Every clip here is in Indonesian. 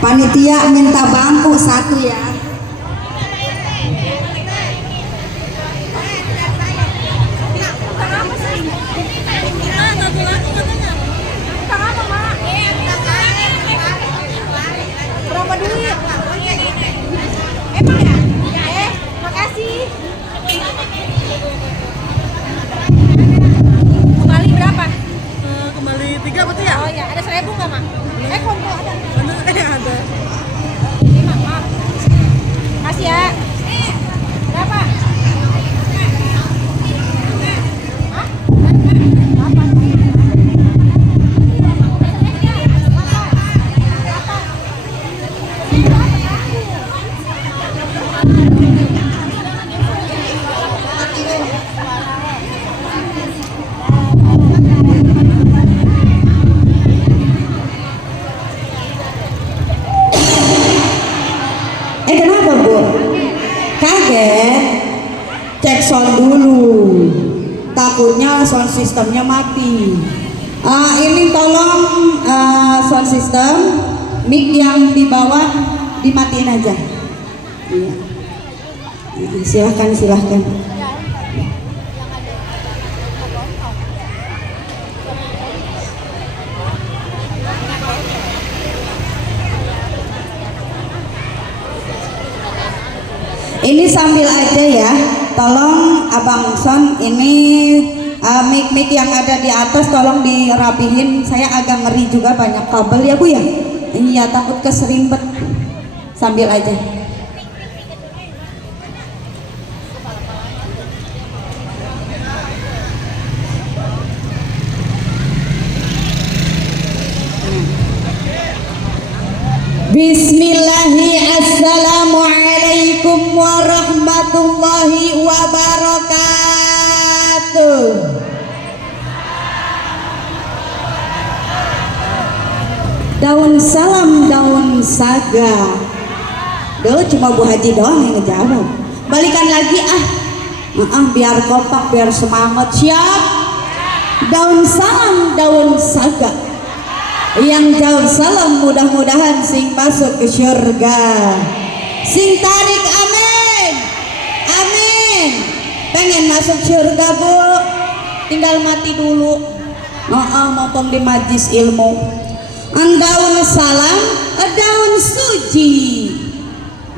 Panitia minta bangku satu ya. Berapa duit? Emang ya? Makasih. Kembali berapa? Kembali 3 betul ya? Oh ya, ada 1.000 nggak, Mak? Konto ada. Ada. Ini, Mak. Kasih ya. Berapa? Hah? Berapa? Kenapa Bu? Kaget? Cek sound dulu. Takutnya sound sistemnya mati. Ini tolong sound system, mic yang di bawah dimatiin aja. Iya. Silahkan. Ini sambil aja ya, tolong Abang Son ini mic yang ada di atas tolong dirapihin. Saya agak ngeri juga banyak kabel ya Bu ya. Iya, takut keserimpet. Sambil aja. Bismillahi, assalamualaikum warahmatullahi wabarakatuh. Daun salam, daun saga. Duh, cuma Bu Haji doang yang ngejawab. Balikan lagi biar kompak, biar semangat. Siap? Daun salam, daun saga. Yang jawab salam mudah-mudahan sing masuk ke syurga. Sing tarik amin. Amin. Pengen masuk syurga Bu? Tinggal mati dulu. Motong di majlis ilmu. Daun salam, daun suci.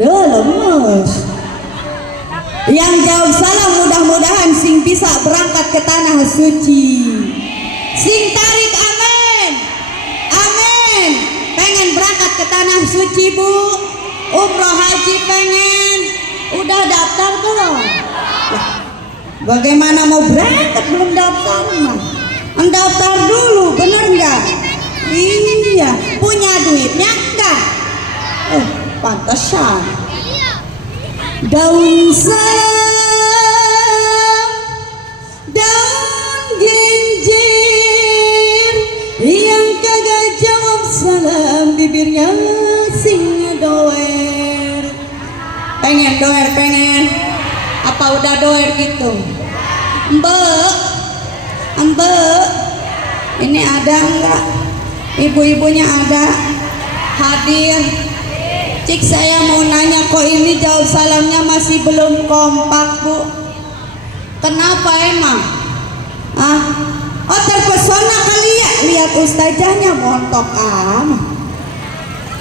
Lemes. Yang jawab salam mudah-mudahan sing bisa berangkat ke tanah suci. Sing tarik amin. Pengen berangkat ke tanah suci Bu? Umroh haji pengen? Udah daftar belum? Bagaimana mau berangkat belum daftar mah? Daftar dulu, bener nggak? Iya, punya duitnya enggak? Pantesan. Daun salam, daun genjer, yang kagak jawab salam bibirnya sing doer. Pengen doer, pengen? Apa udah doer gitu? Mbak, ini ada enggak? Ibu-ibunya ada? Hadir? Cik, saya mau nanya, kok ini jawab salamnya masih belum kompak Bu? Kenapa emang? Terpesona kali ya lihat ustazahnya montok amat.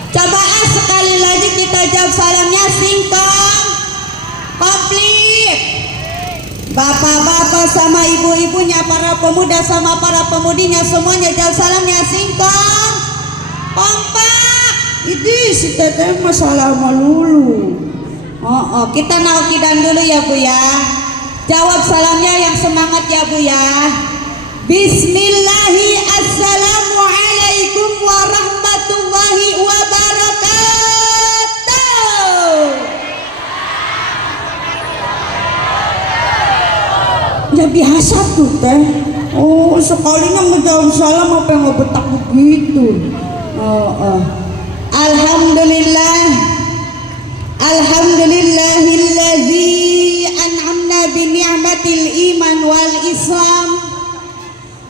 Coba sekali lagi kita jawab salamnya singkong komplit. Bapak-bapak sama ibu-ibunya, para pemuda sama para pemudinya, semuanya jawab salamnya singkong kompak. Ini si teteh masalah melulu. Kita naukidan dulu ya Bu ya. Jawab salamnya yang semangat ya Bu ya. Bismillahi, assalamualaikum warahmatullahi wabarakatuh. Ya biasa tuh teh. Sekalinya menjawab salam apa yang ngebetak begitu. Alhamdulillah, alhamdulillahilladzi an'amna bi ni'matil iman wal islam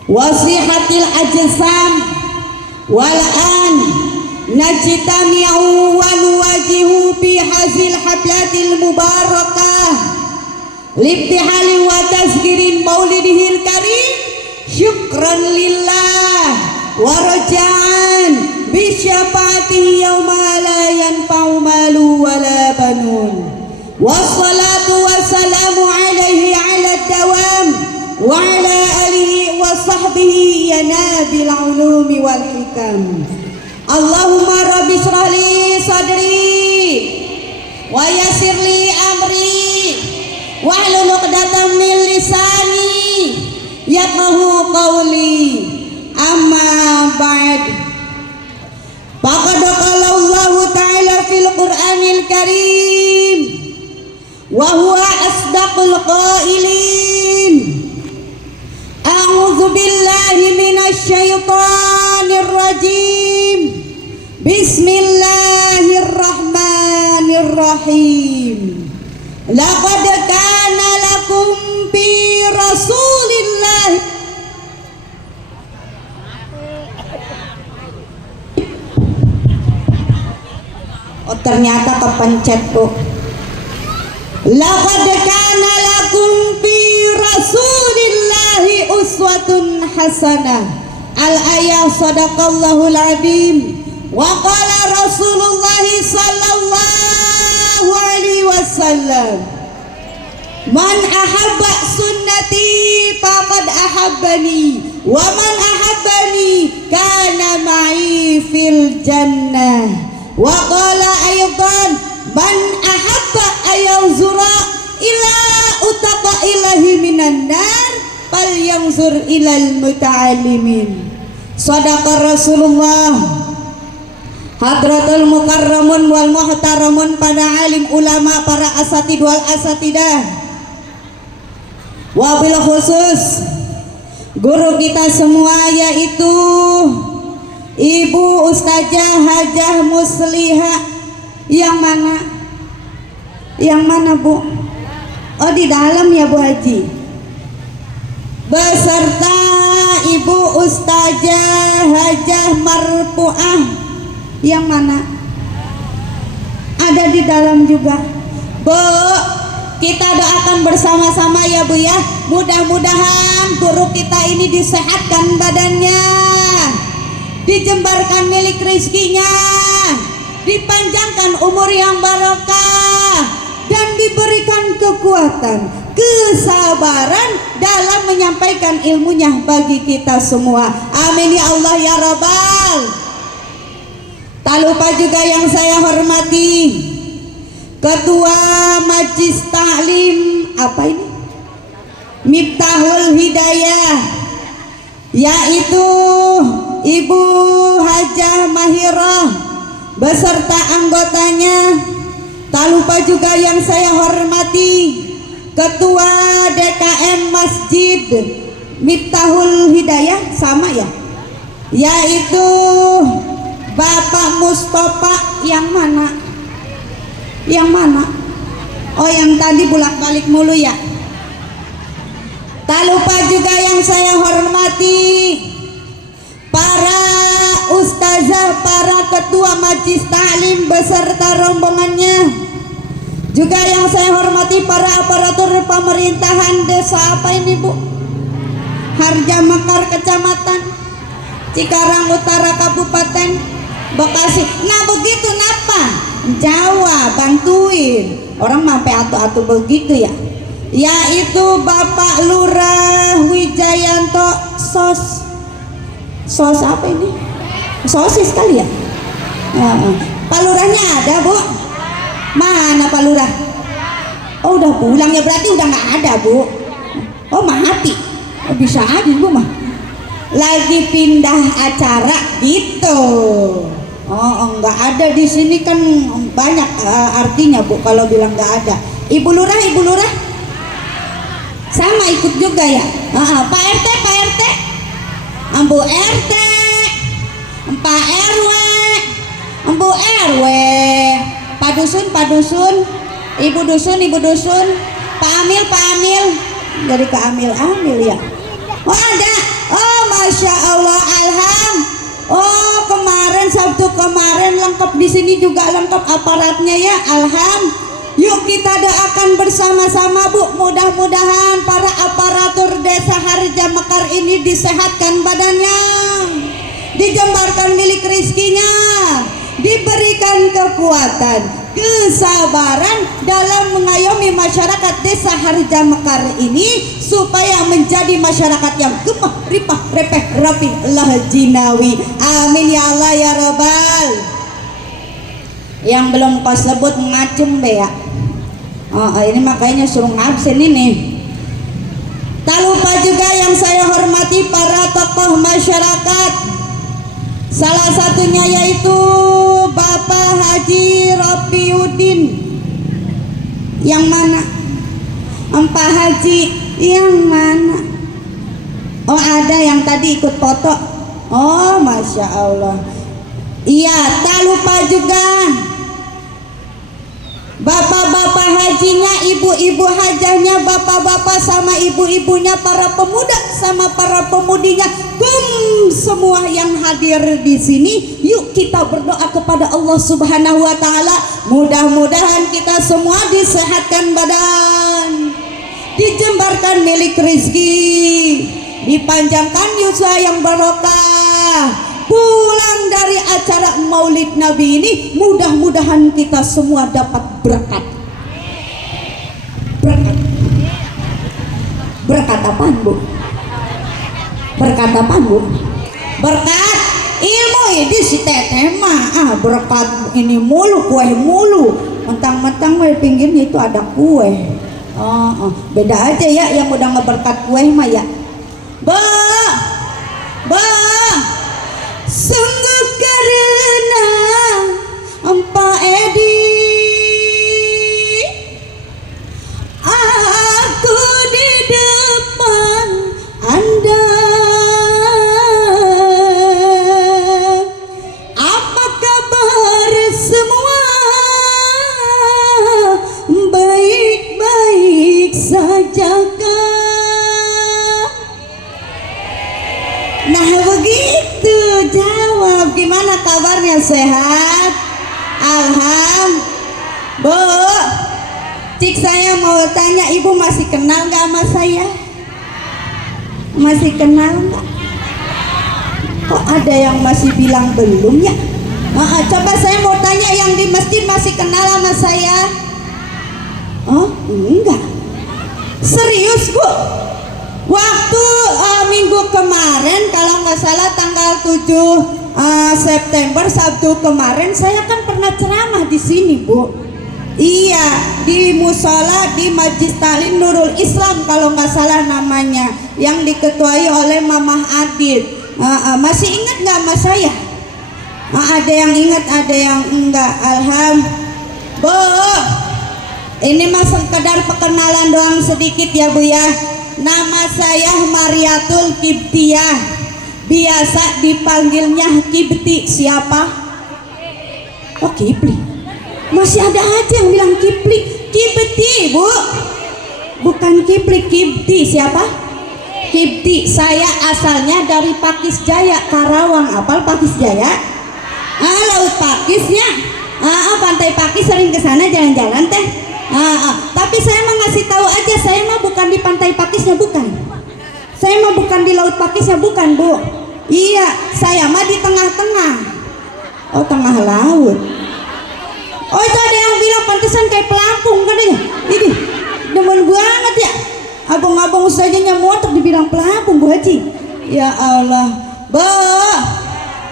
wasihatil ajsam wal an najtami'u wa nuwajihu fi hazil hablatil mubarakah libtihali wa tazkirin maulidihil karim syukran lillah wa raja'an bi syafaatihi yawma la yanfa'u malu wa la banun wassalatu wassalamu alaihi ala dawam wa ala alihi wa sahbihi ya nabil ulumi wal hikam. Allahumma rabbi shrah li sadri wa yassir li amri wahlul 'uqdatam min lisani yafqahu qawli. Amma ba'd. Faqad qala Allah ta'ala fil Qur'anil Karim wa huwa asdaqul qailin. A'udzu billahi minasy syaithanir rajim. Bismillahirrahmanirrahim. Laqad kana lakum fi Rasulillah. Oh, ternyata kepencet, Bu. Laqad kana lakum fi Rasulillahi uswatun hasanah. Al-ayah sadaqallahul azim. Wa qala Rasulullah sallallahu alaihi wasallam, man ahabba sunnati faqad ahabbani wa man ahabbani kana ma'i fil jannah. Wa qala aydan man ahabba ayazura ila utaqa ilahi minan nar fal yanzur ilal muta'allimin. Sadaqa Rasulullah. Hadratul mukarramun wal muhtaramun, para alim ulama, para asatid wal asatidah, wabil khusus guru kita semua yaitu Ibu Ustazah Hajah Muslihah. Yang mana? Yang mana, Bu? Oh, di dalam ya, Bu Haji. Beserta Ibu Ustazah Hajah Marfuah. Yang mana? Ada di dalam juga. Bu, kita doakan bersama-sama ya, Bu ya. Mudah-mudahan guru kita ini disehatkan badannya, dijembarkan milik rezekinya, dipanjangkan umur yang barokah, dan diberikan kekuatan, kesabaran dalam menyampaikan ilmunya bagi kita semua. Amin ya Allah ya Rabbal. Tak lupa juga yang saya hormati Ketua Majelis Ta'lim apa ini? Miftahul Hidayah, yaitu Ibu Hajah Mahirah beserta anggotanya. Tak lupa juga yang saya hormati Ketua DKM Masjid Miftahul Hidayah, sama ya, yaitu Bapak Mustafa. Yang mana? Yang mana? Oh, yang tadi bolak-balik mulu ya. Tak lupa juga yang saya hormati para ustazah, para ketua Majelis Ta'lim beserta rombongannya. Juga yang saya hormati para aparatur pemerintahan desa apa ini, Bu? Harjamekar Kecamatan, Cikarang Utara Kabupaten Bekasi. Nah begitu napa? Jawa, bantuin. Orang sampai atu-atu begitu ya. Yaitu Bapak Lurah Wijayanto Sos apa ini? Sosis kali ya? Pak Lurahnya ada, Bu? Mana Pak Lurah? Oh udah pulang ya, berarti udah nggak ada, Bu. Oh mati. Oh, bisa aja, Bu mah. Lagi pindah acara gitu. Oh nggak ada di sini kan banyak artinya, Bu, kalau bilang nggak ada. Ibu Lurah sama ikut juga ya. Pak RT, Ambu RT, Pak RW, Ambu RW, Pak Dusun, Ibu Dusun, Pak Amil, jadi Kak Amil ya. Oh ada. Oh Masya Allah, Oh kemarin Sabtu kemarin di sini juga lengkap aparatnya ya. Yuk kita doakan bersama-sama Bu, mudah-mudahan para aparatur desa Harja Mekar ini disehatkan badannya, dijembarkan milik rizkinya, diberikan kekuatan, kesabaran dalam mengayomi masyarakat desa Harja Mekar ini supaya menjadi masyarakat yang gemah, ripah, repeh, rapi, jinawi. Amin ya Allah ya Rabbal. Yang belum kau sebut ngacung be ya. Ini makanya suruh ngabsen ini. Tak lupa juga yang saya hormati para tokoh masyarakat. Salah satunya yaitu Bapak Haji Rofiuddin. Yang mana? Pak Haji yang mana? Oh ada yang tadi ikut foto. Oh Masya Allah. Iya, tak lupa juga bapak-bapak hajinya, ibu-ibu hajahnya, bapak-bapak sama ibu-ibunya, para pemuda sama para pemudinya, semua yang hadir di sini. Yuk kita berdoa kepada Allah Subhanahu wa taala, mudah-mudahan kita semua disehatkan badan, dijembarkan milik rezeki, dipanjangkan usia yang barokah. Pulang dari acara Maulid Nabi ini, mudah-mudahan kita semua dapat berkat. Berkat apaan Bu? Berkat apaan Bu? Berkat ilmu ini si teteh mah. Berkat ini mulu, kue mulu. Mentang-mentang di pinggirnya itu ada kue. Beda aja ya yang udah ngeberkat kue mah ya. Sungguh karena Pak Edi, aku di depan Anda. Apa kabar semua? Baik-baik sajakah? Nah begitu jawab. Gimana kabarnya, sehat? Alhamdulillah. Bu, cik saya mau tanya, ibu masih kenal gak sama saya? Masih kenal gak? Kok ada yang masih bilang belum ya? Coba saya mau tanya, yang di masjid masih kenal sama saya? Oh enggak. Serius Bu? Waktu minggu kemarin kalau nggak salah tanggal 7 September Sabtu kemarin, saya kan pernah ceramah di sini Bu. Iya, di musola di Majlis Taklim Nurul Islam kalau nggak salah namanya, yang diketuai oleh Mamah Adit. Masih ingat nggak sama saya? Ada yang ingat, ada yang enggak. Alhamdulillah. Bu, ini mah sekedar perkenalan doang sedikit ya Bu ya. Nama saya Mariatul Kibtiyah, biasa dipanggilnya Kibti. Siapa? Oh Kipli. Masih ada aja yang bilang Kipli. Kibti Bu, bukan Kipli, Kibti. Siapa? Kibti. Saya asalnya dari Pakis Jaya, Karawang. Apal Pakis Jaya? Laut Pakisnya. Pantai Pakis, sering kesana jalan-jalan teh. Tapi saya mah ngasih tahu aja, saya mah bukan di Pantai Pakisnya, bukan. Saya mah bukan di Laut Pakisnya, bukan Bu. Iya, saya mah di tengah-tengah. Oh tengah laut. Oh itu ada yang bilang pantesan kayak pelampung katanya. Ini demen banget ya. Abang-abang usahanya motor dibilang pelampung Bu Haji. Ya Allah. Bu,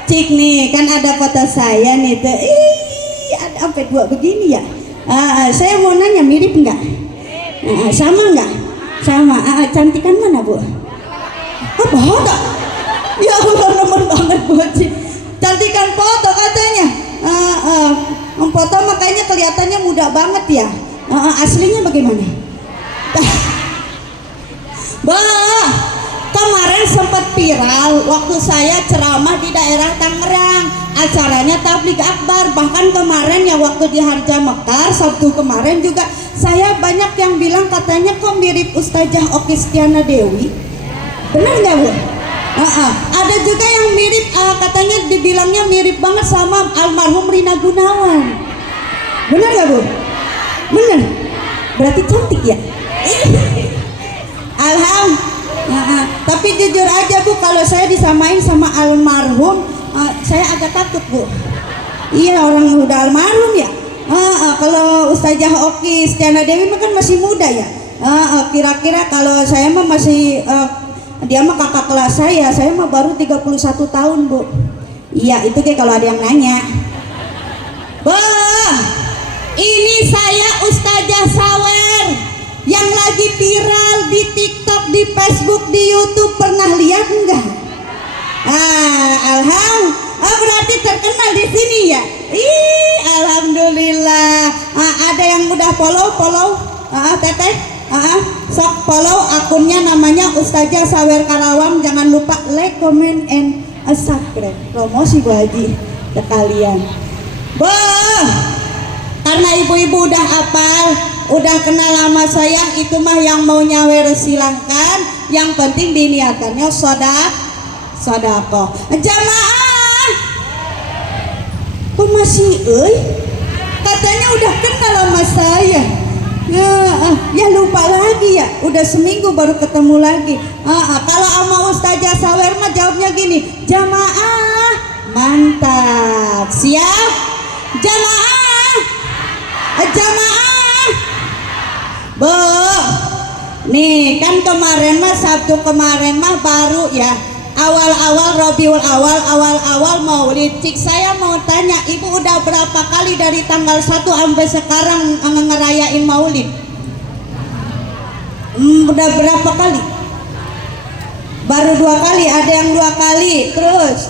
cik nih kan ada foto saya nih tuh. Ada sampai 2 begini ya. Saya mau nanya, mirip enggak? Sama enggak? Sama. Cantikan mana Bu? Apa ada? Ya Allah, nemen banget Bu Haji. Cantikan foto katanya. Foto makanya kelihatannya muda banget ya. Aslinya bagaimana? Kemarin sempat viral waktu saya ceramah di daerah Tangerang. Acaranya tabligh akbar. Bahkan kemarin ya waktu di Harja Mekar Sabtu kemarin juga, saya banyak yang bilang katanya kok mirip Ustazah Oki Stiana Dewi. Benar nggak Bu? Ada juga yang mirip, katanya dibilangnya mirip banget sama almarhum Rina Gunawan. Benar gak Bu? Benar. Berarti cantik ya? Alhamdulillah. Tapi jujur aja Bu, kalau saya disamain sama almarhum, saya agak takut Bu. Iya, orang udah almarhum ya. Kalau Ustazah Oki Stiana Dewi mah kan masih muda ya. Kira-kira kalau saya mah masih dia mah kakak kelas saya mah baru 31 tahun Bu. Iya, itu kayak kalau ada yang nanya. Ini saya Ustazah Sawer yang lagi viral di TikTok, di Facebook, di YouTube, pernah lihat enggak? Alhamdulillah. Berarti terkenal di sini ya. Alhamdulillah. Ada yang udah follow Teteh. Sok follow akunnya, namanya Ustazah Sawer Karawang. Jangan lupa like, comment, and subscribe. Promosi Bu Haji sekalian. Karena ibu-ibu udah hafal, udah kenal sama saya, itu mah yang mau nyawer silahkan. Yang penting diniatannya sodako. Jamaah, kok masih katanya udah kenal sama saya. Ya lupa lagi ya, udah seminggu baru ketemu lagi. Kalau sama Ustazah Sawer mah jawabnya gini, jamaah mantap, siap, jamaah. Nih kan kemarin mah Sabtu kemarin mah baru ya, awal-awal Rabiul awal Maulid. Cik saya mau tanya, Ibu udah berapa kali dari tanggal 1 sampai sekarang ngerayain Maulid? Udah berapa kali? Baru 2 kali, ada yang 2 kali, terus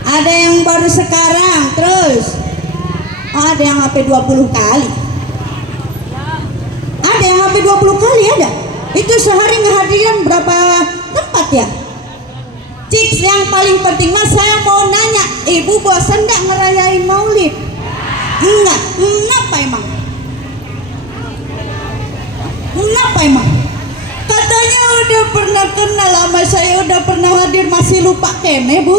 ada yang baru sekarang, terus ada yang sampai 20 kali. Ada yang sampai 20 kali ada. Itu sehari ngehadirin berapa tempat ya? Cik, yang paling penting mas, saya mau nanya, Ibu bosan nggak ngerayain Maulid? Enggak. Kenapa emang? Kenapa emang? Katanya udah pernah kenal sama saya, udah pernah hadir, masih lupa kene Bu.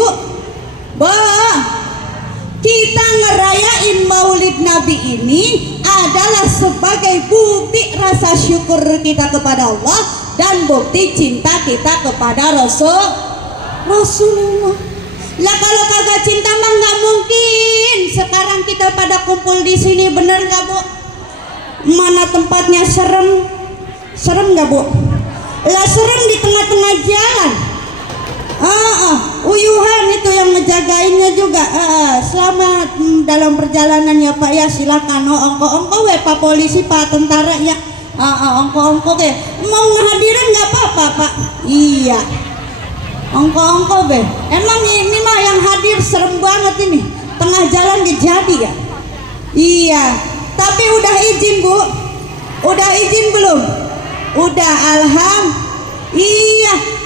Kita ngerayain Maulid Nabi ini adalah sebagai bukti rasa syukur kita kepada Allah dan bukti cinta kita kepada Rasulullah. Lah kalau kagak cinta mah nggak mungkin sekarang kita pada kumpul di sini, bener nggak Bu? Mana tempatnya serem nggak Bu? Lah serem di tengah-tengah jalan. Uyuhan itu yang ngejagainnya juga. Selamat dalam perjalanan ya Pak ya, silakan. Ongko Pak polisi, Pak tentara ya. Ongko ke. Mau ngehadirin nggak apa-apa Pak? Iya. Ongko be. Emang ini mah yang hadir serem banget ini. Tengah jalan jadi ya. Iya. Tapi udah izin Bu? Udah izin belum? Udah, alhamdulillah. Iya.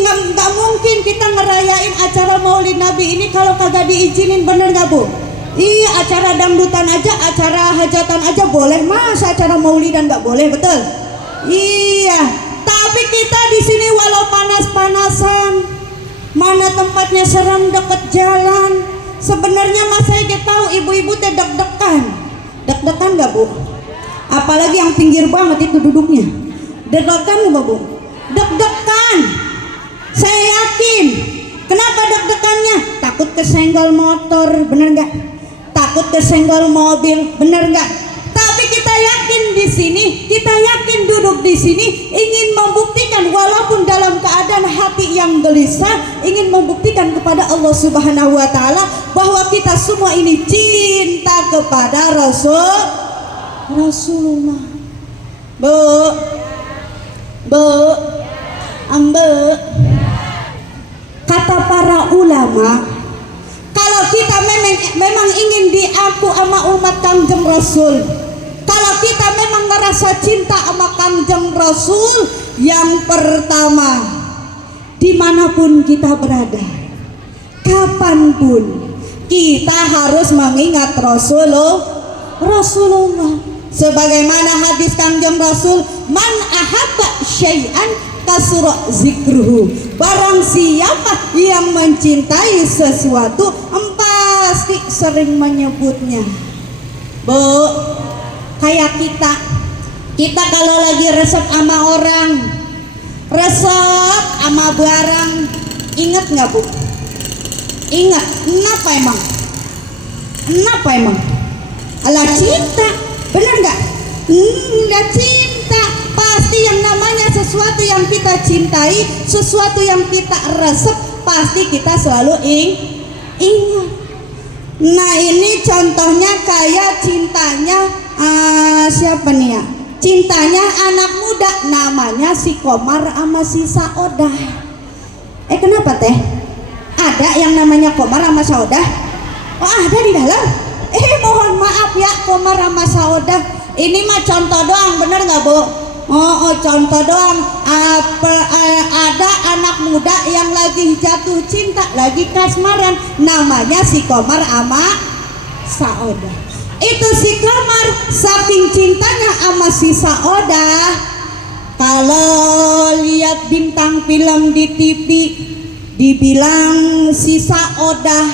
Nggak mungkin kita ngerayain acara Maulid Nabi ini kalau kagak diizinin, bener nggak Bu? Iya, acara dangdutan aja, acara hajatan aja boleh, masa acara Maulidan nggak boleh, betul? Iya, tapi kita di sini walau panas-panasan, mana tempatnya serem deket jalan. Sebenarnya mas saya tahu ibu-ibu teh deg-degan nggak Bu? Apalagi yang pinggir banget itu duduknya, deg-degan nggak Bu? Deg-degan. Saya yakin. Kenapa deg-degannya? Takut kesenggol motor, bener nggak? Takut kesenggol mobil, bener nggak? Tapi kita yakin di sini, kita yakin duduk di sini ingin membuktikan, walaupun dalam keadaan hati yang gelisah, ingin membuktikan kepada Allah Subhanahu Wa Taala bahwa kita semua ini cinta kepada Rasulullah. Kata para ulama, kalau kita memang ingin diaku sama umat Kangjeng Rasul, kalau kita memang ngerasa cinta sama Kangjeng Rasul, yang pertama, dimanapun kita berada, kapanpun, kita harus mengingat Rasulullah. Sebagaimana hadis Kangjeng Rasul, man ahabba syai'an kasura zikruhu. Barang siapa yang mencintai sesuatu pasti sering menyebutnya. Bu, kayak kita kalau lagi resep sama orang, resep sama barang, ingat nggak Bu? Ingat, kenapa emang? Alah cinta, bener nggak? Nggak cinta, pasti yang namanya sesuatu yang kita cintai, sesuatu yang kita resep, pasti kita selalu ingat. Nah ini contohnya kayak cintanya siapa nih ya? Cintanya anak muda, namanya si Komar sama si Saodah. Kenapa teh? Ada yang namanya Komar sama Saodah? Oh ada di dalam? Mohon maaf ya Komar sama Saodah. Ini mah contoh doang, bener nggak Bu? Oh contoh doang. Ada anak muda yang lagi jatuh cinta, lagi kasmaran, namanya si Komar sama Saodah. Itu si Komar saking cintanya sama si Saodah, kalau lihat bintang film di TV dibilang si Saodah,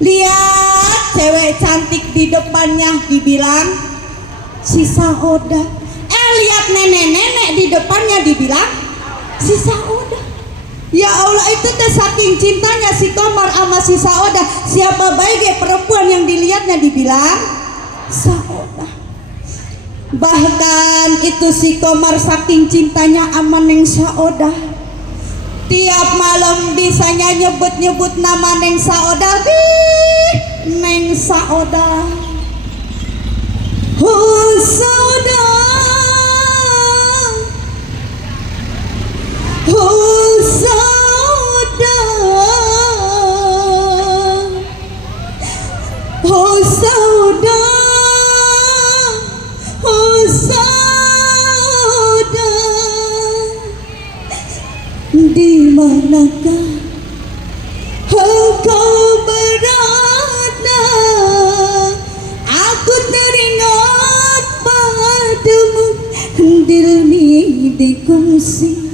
lihat cewek cantik di depannya dibilang si Saodah. Lihat nenek-nenek di depannya dibilang si Saodah. Ya Allah, itu teh saking cintanya si Komar sama si Saodah, siapa baik perempuan yang dilihatnya dibilang Saodah. Bahkan itu si Komar saking cintanya sama Neng Saodah, tiap malam bisanya nyebut-nyebut nama Neng Saodah. Neng Saodah, oh Saodah, oh Saodah, oh Saodah, oh Saodah, di manakah engkau berada? Aku teringat padamu, dil ni dikungsi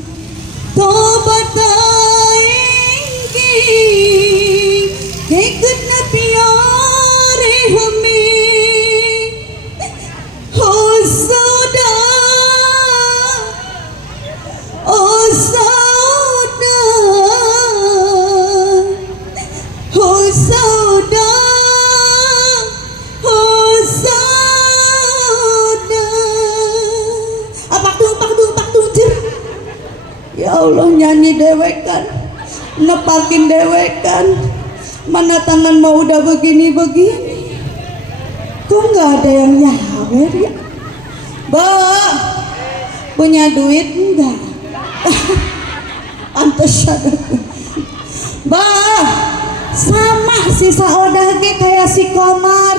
tobat आएंगे एक न प्यारे हमें हो सौदा ओ सौदा हो सौदा हो सौदा pak tuh ya Allah, nyanyi dewekan, nepakin dewekan, mana tangan mau udah begini-begini, kok nggak ada yang nyawer ya? Punya duit enggak? Pantesan aku. Sama si Saodah kayak si Komar,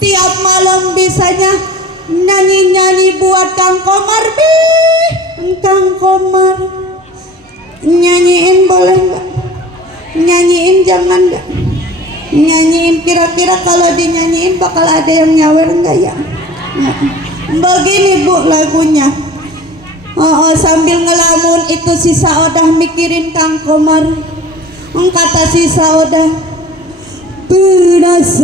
tiap malam bisanya nyanyi-nyanyi buat Kang Komar. Kang Komar, nyanyiin boleh nggak? Nyanyiin jangan nggak? Nyanyiin, kira-kira kalau dinyanyiin bakal ada yang nyawer nggak ya? Begini Bu lagunya. Sambil ngelamun itu si Saodah mikirin Kang Komar. Kata si Saodah, perasaanku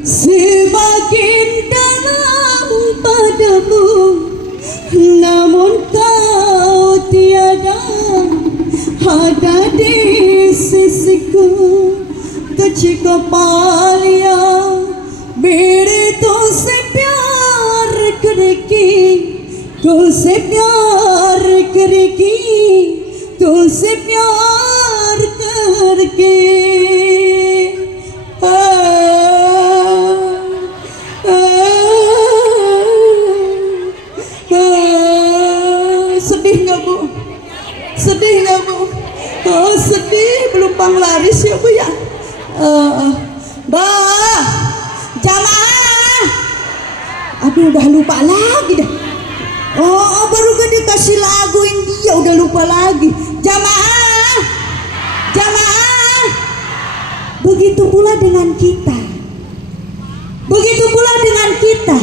semakin dalam padamu, namun kau tiada ada di sisiku. Kecika palia मेरे तुझसे प्यार करेगी, तुझसे प्यार करेगी, तुझसे प्यार करके sedih nggak Bu? Sedih nggak Bu? Oh sedih, belum panglaris ya Bu ya. Jamaah, aduh udah lupa lagi dah. Oh baru gak dikasih laguin dia udah lupa lagi. Jamaah, jamaah. Begitu pula dengan kita. Begitu pula dengan kita.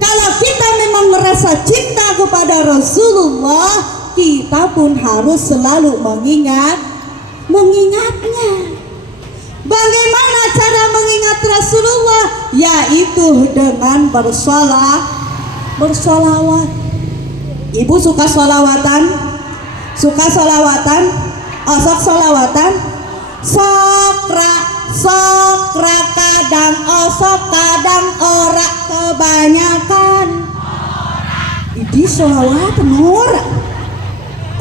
Kalau kalau kita memang merasa cinta kepada Rasulullah, kita pun harus selalu mengingatnya. Bagaimana cara mengingat Rasulullah? Yaitu dengan bersolawat. Ibu suka solawatan? Suka solawatan? Oh, sok solawatan? Sokra kadang osok kadang ora kebanyakan. Ini solawatan ora.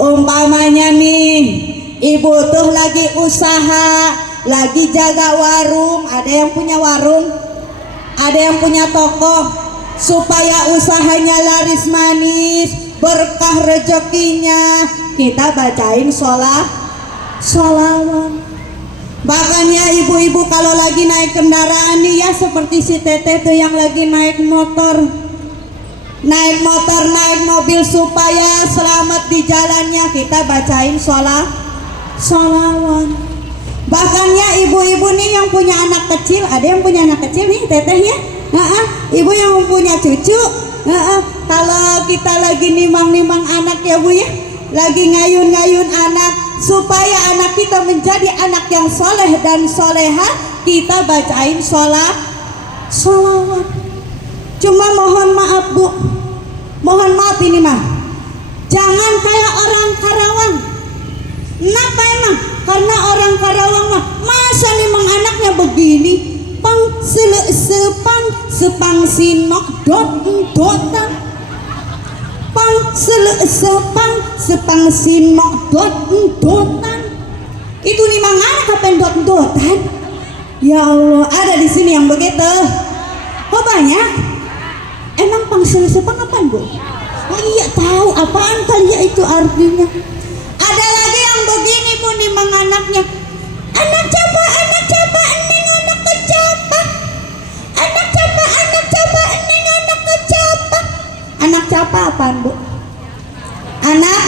Umpamanya nih, ibu tuh lagi usaha, lagi jaga warung. Ada yang punya warung, ada yang punya toko. Supaya usahanya laris manis, berkah rezekinya, kita bacain solawat. Bahkan ya ibu-ibu kalau lagi naik kendaraan nih ya, seperti si teteh tuh yang lagi naik motor, naik mobil, supaya selamat di jalannya, kita bacain solawat. Bahkan ya ibu-ibu nih yang punya anak kecil, ada yang punya anak kecil nih teteh ya, ibu yang punya cucu, kalau kita lagi nimang anak ya bu ya, lagi ngayun anak, supaya anak kita menjadi anak yang soleh dan soleha, kita bacain solawat. Cuma mohon maaf bu, mohon maaf ini mah, jangan kayak orang Karawang. Kenapa emang? Karena orang Karawang mah masa nimang anaknya begini, sepang sinok dotan, sepang sinok dotan. Itu nimang anak apa dotan? Ya Allah, ada di sini yang begitu. Oh banyak? Emang sepang apaan bu? Oh iya tahu apaan kali ya itu artinya. Ada lagi yang begini bu, nimang anaknya, anak capa ening anak kecapa, anak capa ening anak kecapa. Anak capa apaan bu? Anak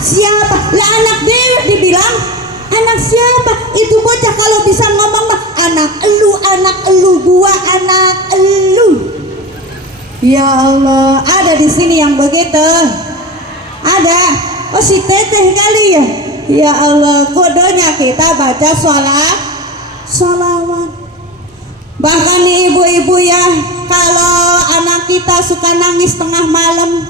siapa? Lah anak dewe dibilang anak siapa? Itu bocah kalau bisa ngomong mah anak elu gua anak elu. Ya Allah, ada di sini yang begitu. Ada. Oh si teteh kali ya. Ya Allah, kodenya kita baca solawat. Bahkan nih ibu-ibu ya, kalau anak kita suka nangis tengah malam,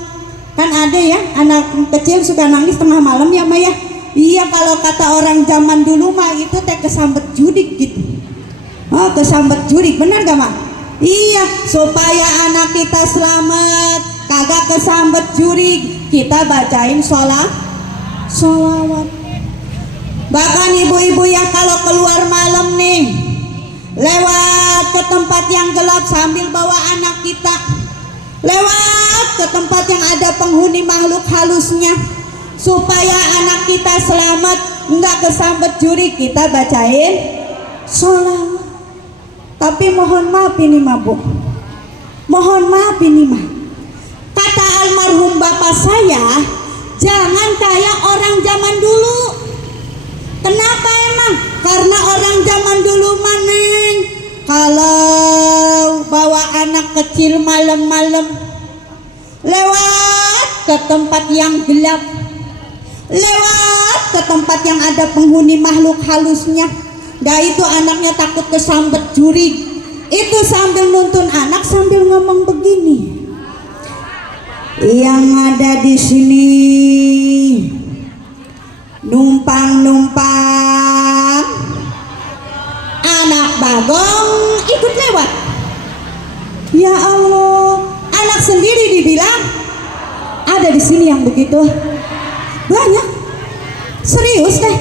kan ada ya anak kecil suka nangis tengah malam ya Maya. Iya, kalau kata orang zaman dulu mah itu teh kesambet judik gitu. Oh kesambet judik, benar gak mak? Iya, supaya anak kita selamat, kagak kesambet jurik, kita bacain solawat. Bahkan ibu-ibu ya kalau keluar malam nih, lewat ke tempat yang gelap sambil bawa anak kita, lewat ke tempat yang ada penghuni makhluk halusnya, supaya anak kita selamat, nggak kesambet jurik, kita bacain solawat. Tapi mohon maaf ini mah bu, mohon maaf ini mah, kata almarhum bapak saya, jangan kayak orang zaman dulu. Kenapa emang? Karena orang zaman dulu maneng, kalau bawa anak kecil malam-malam lewat ke tempat yang gelap, lewat ke tempat yang ada penghuni makhluk halusnya, dah itu anaknya takut kesambet jurik. Itu sambil nuntun anak sambil ngomong begini, yang ada di sini numpang anak bagong ikut lewat. Ya Allah, anak sendiri dibilang. Ada di sini yang begitu banyak, serius teh.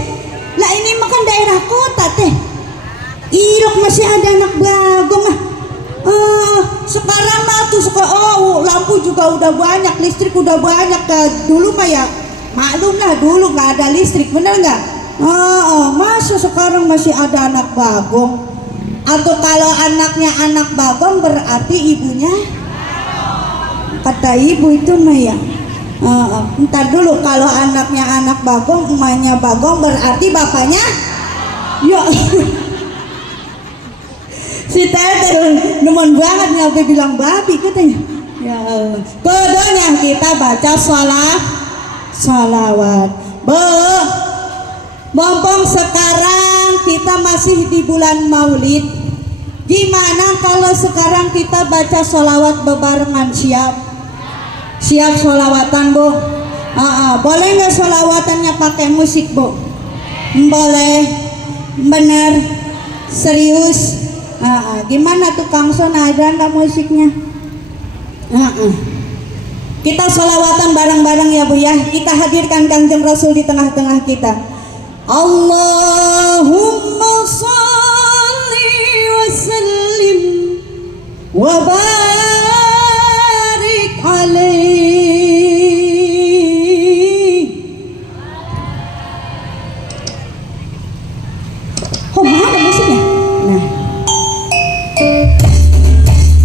Lah ini makan daerah kota teh, Ilok masih ada anak bagong ah. Sekarang mah tuh lampu juga udah banyak, listrik udah banyak. Dulu mah ya maklum lah, dulu nggak ada listrik, bener nggak? Masa sekarang masih ada anak bagong? Atau kalau anaknya anak bagong berarti ibunya? Kata ibu itu mah ya, ntar dulu kalau anaknya anak bagong, emaknya bagong, berarti bapaknya? Ya. Si teteh demen banget ngapain bilang babi katanya. Ya Allah. Kudunya kita baca salawat. Mumpung sekarang kita masih di bulan Maulid, gimana kalau sekarang kita baca sholawat bebarengan? Siap sholawatan Bu? Boleh nggak sholawatannya pakai musik Bu? Boleh, bener, serius. Gimana tuh Kang Son, ada nggak musiknya? Kita sholawatan bareng-bareng ya Bu ya. Kita hadirkan Kanjeng Rasul di tengah-tengah kita. Allahumma sholli wa sallim wa barik alaihi. Oh, mana musiknya? Nah,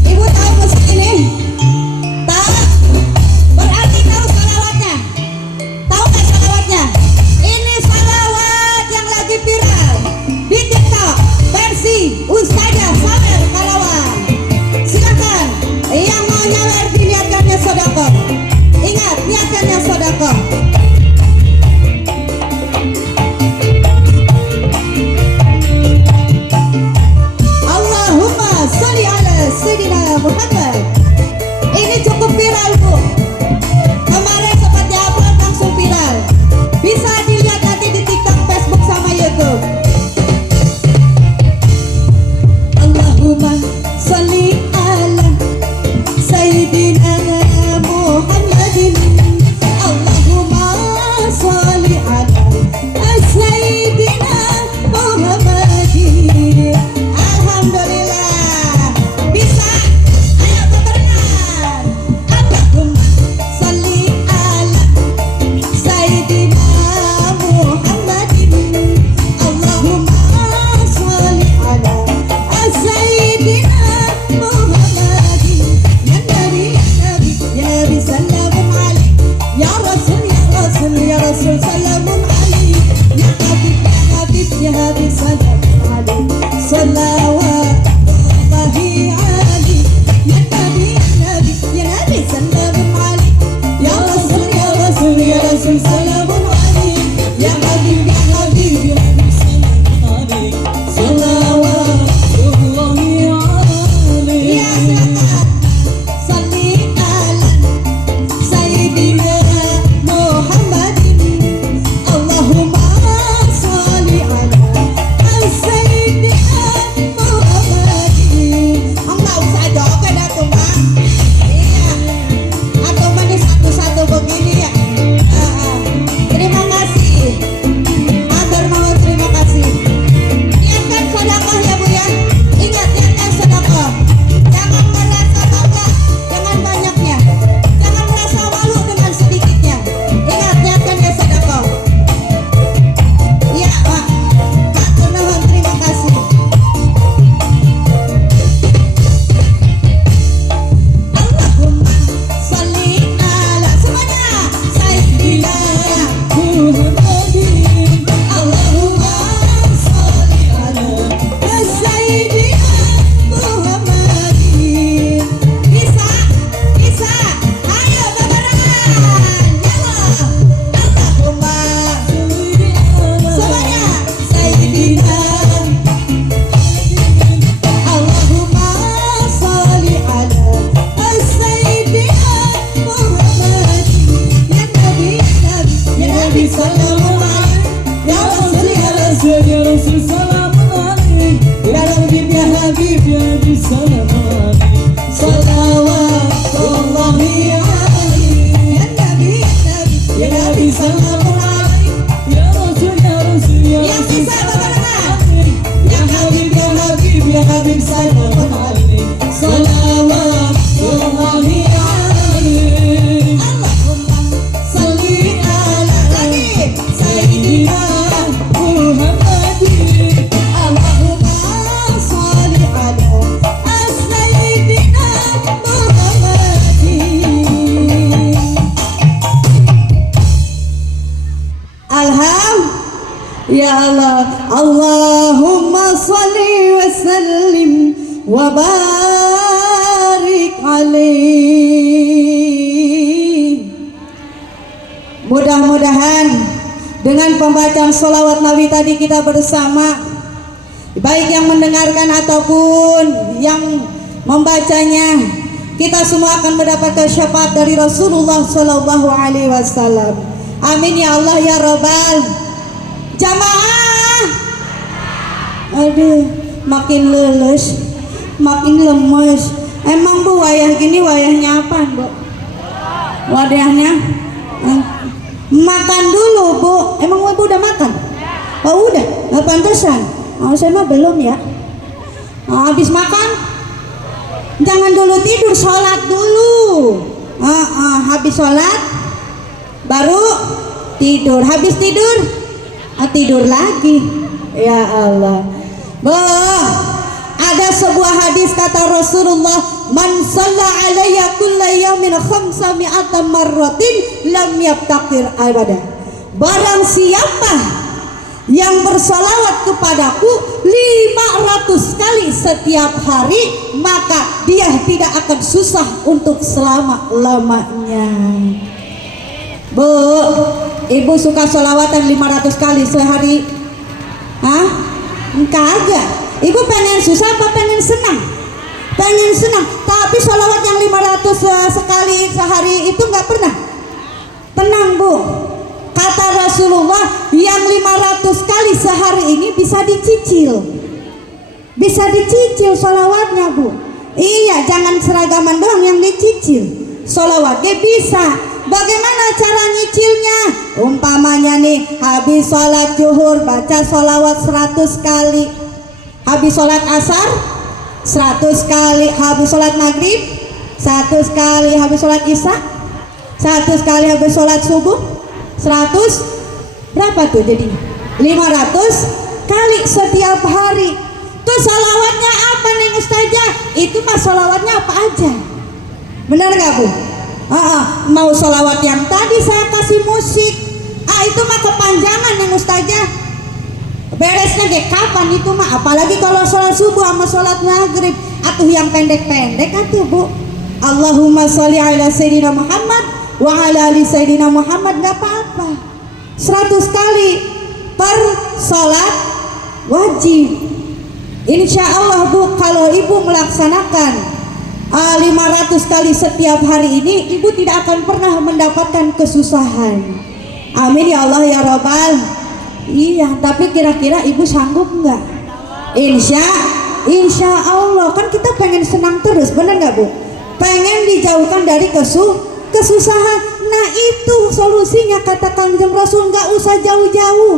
Ibu tahu musik ini? Tahu? Berarti tahu salawatnya. Tahu nggak salawatnya? Ini salawat yang lagi viral di TikTok versi Ustazah Samer Karawang. Silakan, yang mau nyawer diniatkannya sedekah. Ingat, niatkannya sedekah. Allahumma sholli ala Sayyidina Muhammad. Ini cukup viral Bu. Kemarin sempat diupload langsung viral. Bisa dilihat nanti di TikTok, Facebook sama YouTube. Allahumma sholli ala Sayyidina Muhammadin. Allahumma sholli ala Sayyidina Muhammadin. Alhamdulillah. Bisa? Ayo bebarengan. Allahumma sholli ala Sayyidina Muhammadin. Allahumma sholli ala Sayyidina Muhammadin. Ya Nabi, ya Nabi, ya Nabi salamun alaik. Ya Rasul, ya Rasul, ya Rasul salamun alaik. Ya Habib, ya Habib, ya Habib salamun alaik. Salawatullahi alaik. Ya Nabi, ya Nabi, ya Nabi salamun alaik. Ya Rasul, ya Rasul, ya Rasul salamun alaik. Ya Habib, ya Habib, ya Habib salamun alaik. Salawatullahi alaik. Ya silakan. Sholli ala Sayyidina Muhammadin. Allahumma sholli ala Sayyidina Muhammadin. Enggak usah joget atuh Bang. Iya. Atau manis satu-satu begini ya. Terima kasih. Atur nuhun, terima kasih. Niatkan sedekah ya Bu ya. Ingat, niatkan sedekah. Jangan merasa bangga dengan banyaknya. Jangan merasa malu dengan sedikitnya. Ingat, niatkan ya sedekah. Iya Pak. Atur nuhun, terima kasih. Allahumma sholli ala semuanya Sayyidina Muhammadin. Allahumma sholli ala Sayyidina Muhammadin. Bisa? Bisa? Ayo bebarengan. Yalla. Allahumma semuanya Sayyidina. Allahumma sholli ala Sayyidina Muhammadin. Ya Nabi, ya Nabi, ya Nabi salamun alaik. Ya Rasul, ya Rasul, ya Rasul salamun alaik. Ya Habib, ya Habib, ya Habib salamun alaik. Salawatullahi alaik. Ya Nabi, ya Nabi, ya Nabi salamun alaik. Ya Rasul, ya Rasul, ya Yang Rasul bisa bebarengan. Ya Habib, ya Habib, ya Habib salamun alaik. Salawatullahi alaik. Allahumma sholli ala lagi Sayyidina Muhammadin. Allahumma sholli ala Sayyidina Muhammadin. Ya Allah. Allahumma sholli wa sallim wa barik alaihi. pembacaan sholawat Nabi tadi kita bersama, baik yang mendengarkan ataupun yang membacanya, kita semua akan mendapatkan syafaat dari Rasulullah Sallallahu Alaihi Wasallam. Amin ya Allah ya Rabbal. Jamaah, aduh, makin leles, makin lemes. Emang Bu, wayah gini wayahnya apa Bu? Wadahnya makan dulu Bu. Emang Bu udah makan? Oh udah, nggak pantesan. Oh, saya mah belum ya. Habis makan jangan dulu tidur, sholat dulu. Habis sholat baru tidur. Habis tidur tidur lagi. Ya Allah. Ada sebuah hadis kata Rasulullah, man shalla alayya kulla yawmin khamsami'ata marratin lam yabtaqir abadah. Barang siapa yang bersalawat kepadaku 500 kali setiap hari, maka dia tidak akan susah untuk selama-lamanya. Bu, Ibu suka salawatan 500 kali sehari? Hah? Kagak. Ibu pengen susah apa pengen senang? Pengen senang. Tapi salawat yang 500 sekali sehari itu nggak pernah. Tenang Bu. Kata Rasulullah, yang 500 kali sehari ini bisa dicicil. Bisa dicicil salawatnya Bu. Iya, jangan seragaman doang yang dicicil. Salawatnya bisa. Bagaimana cara nyicilnya? Umpamanya nih, habis sholat zuhur baca salawat 100 kali. Habis sholat asar 100 kali. Habis sholat maghrib 100 kali. Habis sholat isya 100 kali. Habis sholat subuh 100. Berapa tuh jadinya? 500 kali setiap hari. Tuh salawatnya apa Neng Ustazah? Itu mah salawatnya apa aja? Benar gak Bu? Mau salawat yang tadi saya kasih musik, itu mah kepanjangan Neng Ustazah. Beresnya kayak kapan itu mah? Apalagi kalau sholat subuh sama sholat maghrib, atuh yang pendek-pendek atuh Bu. Allahumma sholli ala Sayyidina Muhammad wa ala ali Sayyidina Muhammad, gak apa-apa. 100 kali per sholat wajib. Insya Allah Bu, kalau Ibu melaksanakan 500 kali setiap hari ini, Ibu tidak akan pernah mendapatkan kesusahan. Amin ya Allah ya Rabbal. Iya, tapi kira-kira Ibu sanggup nggak? Insya Allah, kan kita pengen senang terus, bener nggak Bu? Pengen dijauhkan dari kesusahan. Nah itu solusinya, kata Kanjeng Rasul, nggak usah jauh-jauh,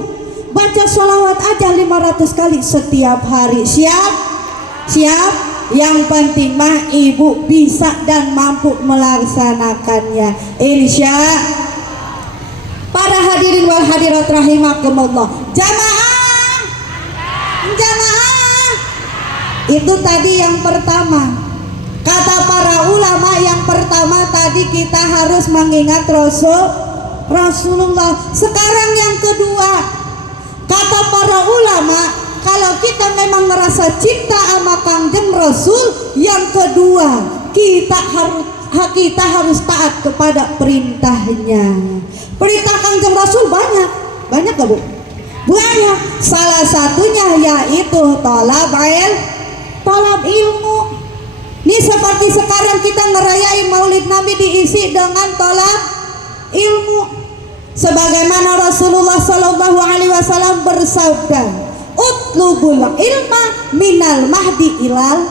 baca sholawat aja 500 kali setiap hari. Siap? Yang penting mah Ibu bisa dan mampu melaksanakannya. Insya. Para hadirin wal hadirat rahimakumullah. Jamaah. Itu tadi yang pertama. Kata para ulama, yang pertama tadi kita harus mengingat Rasulullah. Sekarang yang kedua, kata para ulama, kalau kita memang merasa cinta sama Kanjeng Rasul, yang kedua kita harus taat kepada perintahnya. Perintah Kanjeng Rasul banyak gak Bu? Banyak. Salah satunya yaitu talab ilmu. Ini seperti sekarang kita ngerayain Maulid Nabi diisi dengan talab ilmu. Sebagaimana Rasulullah Sallallahu Alaihi Wasallam bersabda, utlubul ilma minal mahdi ilal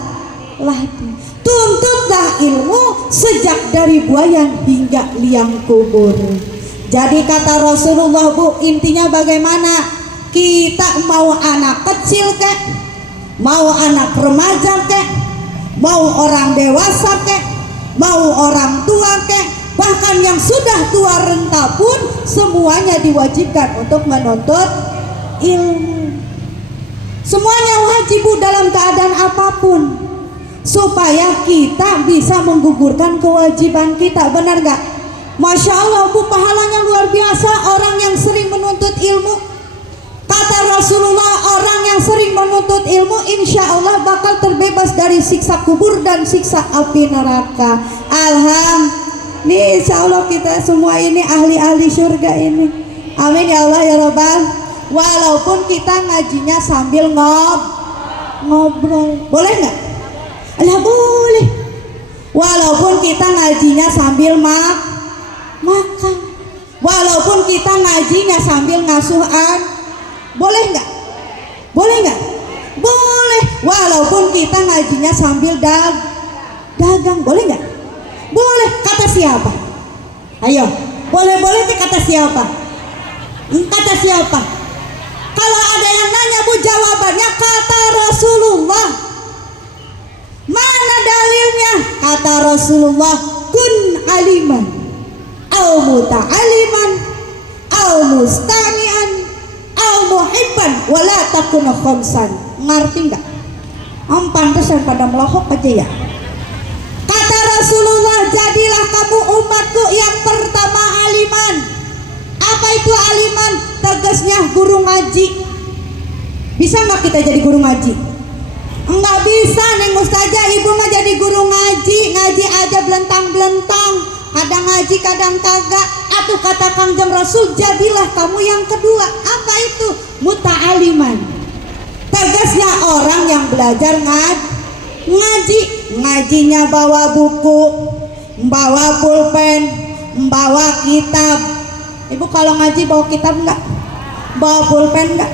lahdi. Tuntutlah ilmu sejak dari buayan hingga liang kubur. Jadi kata Rasulullah Bu, intinya bagaimana? Kita mau anak kecil kek, mau anak remaja kek, mau orang dewasa kek, mau orang tua kek, bahkan yang sudah tua renta pun semuanya diwajibkan untuk menuntut ilmu. Semuanya wajib Bu, dalam keadaan apapun, supaya kita bisa menggugurkan kewajiban kita. Benar gak? Masya Allah Bu, pahalanya luar biasa orang yang sering menuntut ilmu. Kata Rasulullah, orang yang sering menuntut ilmu insya Allah bakal terbebas dari siksa kubur dan siksa api neraka. Alhamdulillah, insya Allah kita semua ini ahli-ahli surga ini. Amin ya Allah ya Rabbal. Walaupun kita ngajinya sambil ngobrol, boleh nggak? Alah boleh. Walaupun kita ngajinya sambil makan, walaupun kita ngajinya sambil ngasuhan, boleh nggak? Boleh nggak? Boleh. Walaupun kita ngajinya sambil dagang, boleh nggak? Boleh. Kata siapa? Ayo, boleh-boleh itu kata siapa? Kata siapa? Kalau ada yang nanya Bu, jawabannya kata Rasulullah. Mana dalilnya? Kata Rasulullah, kun aliman au muta'aliman au mustami'an au muhibban wala takun khamsan. Ngerti enggak? Pantesan pada melohok aja ya. Kata Rasulullah, jadilah kamu umatku yang pertama aliman. Apa itu aliman? Tegasnya guru ngaji. Bisa nggak kita jadi guru ngaji? Enggak bisa Neng Ustazah, ibu mah jadi guru ngaji aja belentang-belentang, kadang ngaji kadang kagak. Atuh kata Kangjeng Rasul, jadilah kamu yang kedua. Apa itu? Muta'aliman. Tegasnya orang yang belajar ngaji. Ngajinya bawa buku, bawa pulpen, bawa kitab. Ibu kalau ngaji bawa kitab enggak? Bawa pulpen enggak?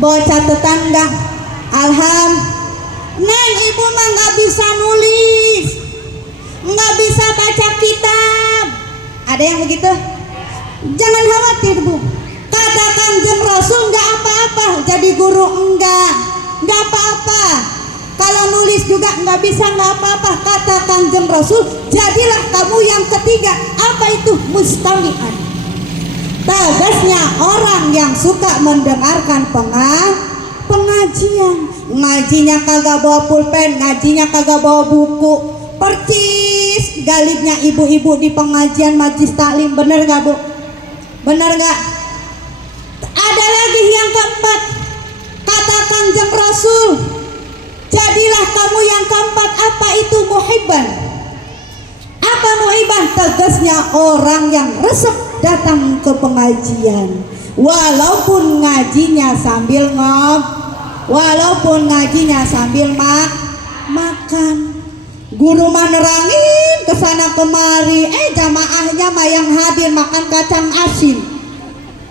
Bawa catatan enggak? Neng, ibu mah nggak bisa nulis, nggak bisa baca kitab. Ada yang begitu? Jangan khawatir Bu. Kata Kangjeng Rasul nggak apa-apa jadi guru, nggak apa-apa. Kalau nulis juga nggak bisa, nggak apa-apa. Kata Kangjeng Rasul, jadilah kamu yang ketiga. Apa itu? Mustami'an. Tegasnya orang yang suka mendengarkan pengajian. Ngajinya kagak bawa pulpen, ngajinya kagak bawa buku. Percis galibnya ibu-ibu di pengajian majlis taklim. Bener gak Bu? Bener gak? Ada lagi yang keempat. Kata Kangjeng Rasul, jadilah kamu yang keempat. Apa itu? Muhibban. Apa muhibban? Tegasnya orang yang resep datang ke pengajian, walaupun ngajinya sambil makan. Guru mah nerangin kesana kemari, jamaahnya mah yang hadir makan kacang asin.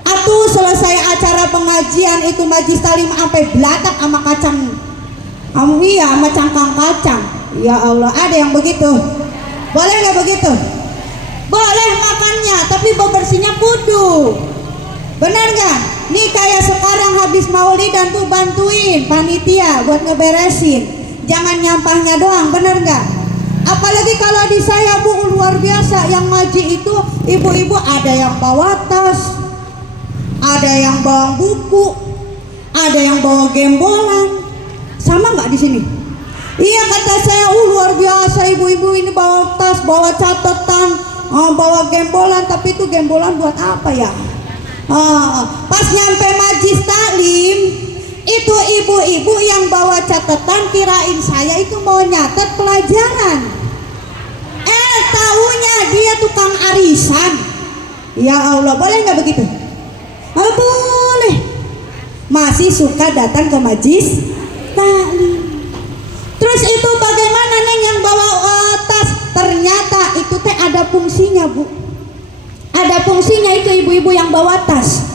Atuh selesai acara pengajian itu majlis talim sampai belatak sama kacang, sama cangkang kacang. Ya Allah, ada yang begitu? Boleh nggak begitu? Boleh makannya, tapi bebersihnya kudu. Benar nggak? Nih kayak sekarang habis maulidan tuh bantuin panitia buat ngeberesin. Jangan nyampahnya doang, bener nggak? Apalagi kalau di saya Bu, luar biasa yang ngaji itu ibu-ibu ada yang bawa tas, ada yang bawa buku, ada yang bawa gembolan. Sama nggak di sini? Iya kata saya, luar biasa ibu-ibu ini bawa tas, bawa catatan, bawa gembolan. Tapi itu gembolan buat apa ya? Pas nyampe majlis taklim itu ibu-ibu yang bawa catatan kirain saya itu mau nyatet pelajaran. Taunya dia tukang arisan. Ya Allah, boleh nggak begitu? Boleh. Masih suka datang ke majlis taklim. Terus itu bagaimana Neng yang bawa tas? Ternyata itu teh ada fungsinya Bu. Ada fungsinya itu ibu-ibu yang bawa tas.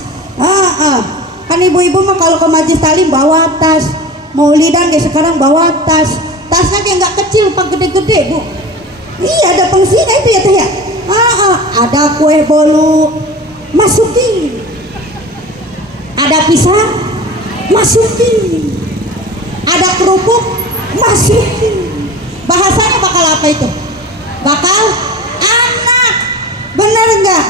Kan ibu-ibu mah kalau ke majlis taklim bawa tas. Maulidan kayak sekarang bawa tas. Tasnya kayak nggak kecil, pak gede-gede Bu. Iya ada fungsinya itu ya teh ya. Ada kue bolu, masukin. Ada pisang, masukin. Ada kerupuk, masukin. Bahasanya bakal apa itu? Bakal anak. Bener enggak?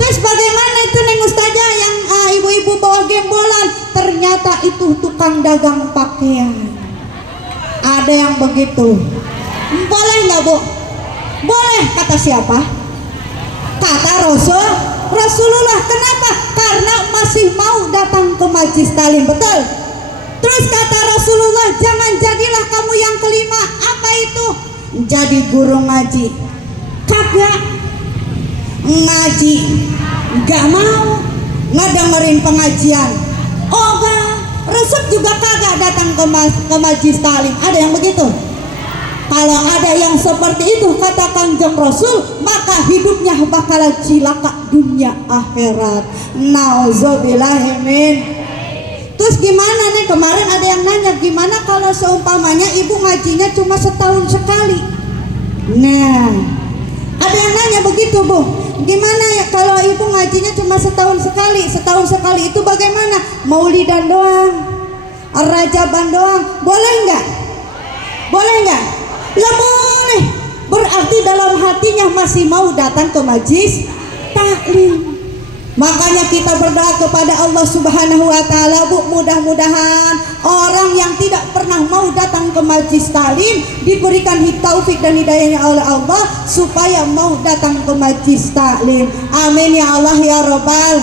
Terus bagaimana itu Neng Ustazah yang ibu-ibu bawa gembolan? Ternyata itu tukang dagang pakaian. Ada yang begitu. Boleh nggak Bu? Boleh. Kata siapa? Kata Rasulullah. Kenapa? Karena masih mau datang ke majlis taklim. Betul? Terus kata Rasulullah, jangan jadilah kamu yang kelima. Apa itu? Jadi guru ngaji. Kagak ngaji, gak mau. ngedengerin pengajian. Oh enggak, resep juga kagak datang ke majlis taklim. Ada yang begitu? Kalau ada yang seperti itu kata Kanjeng Rasul, maka hidupnya bakalan cilaka dunia akhirat. Nauzubillahimin. Terus gimana nih, kemarin ada yang nanya gimana kalau seumpamanya ibu ngajinya cuma setahun sekali. Nah, ada yang nanya begitu, Bu. Gimana ya kalau ibu ngajinya cuma setahun sekali? Setahun sekali itu bagaimana? Maulidan doang, rajaban doang, boleh nggak? Boleh nggak? Lah boleh. Berarti dalam hatinya masih mau datang ke majlis taklim. Makanya kita berdoa kepada Allah Subhanahu wa taala, Bu, mudah-mudahan orang yang tidak pernah mau datang ke majlis taklim diberikan taufik dan hidayahnya oleh Allah supaya mau datang ke majlis taklim. Amin ya Allah ya Rabbal.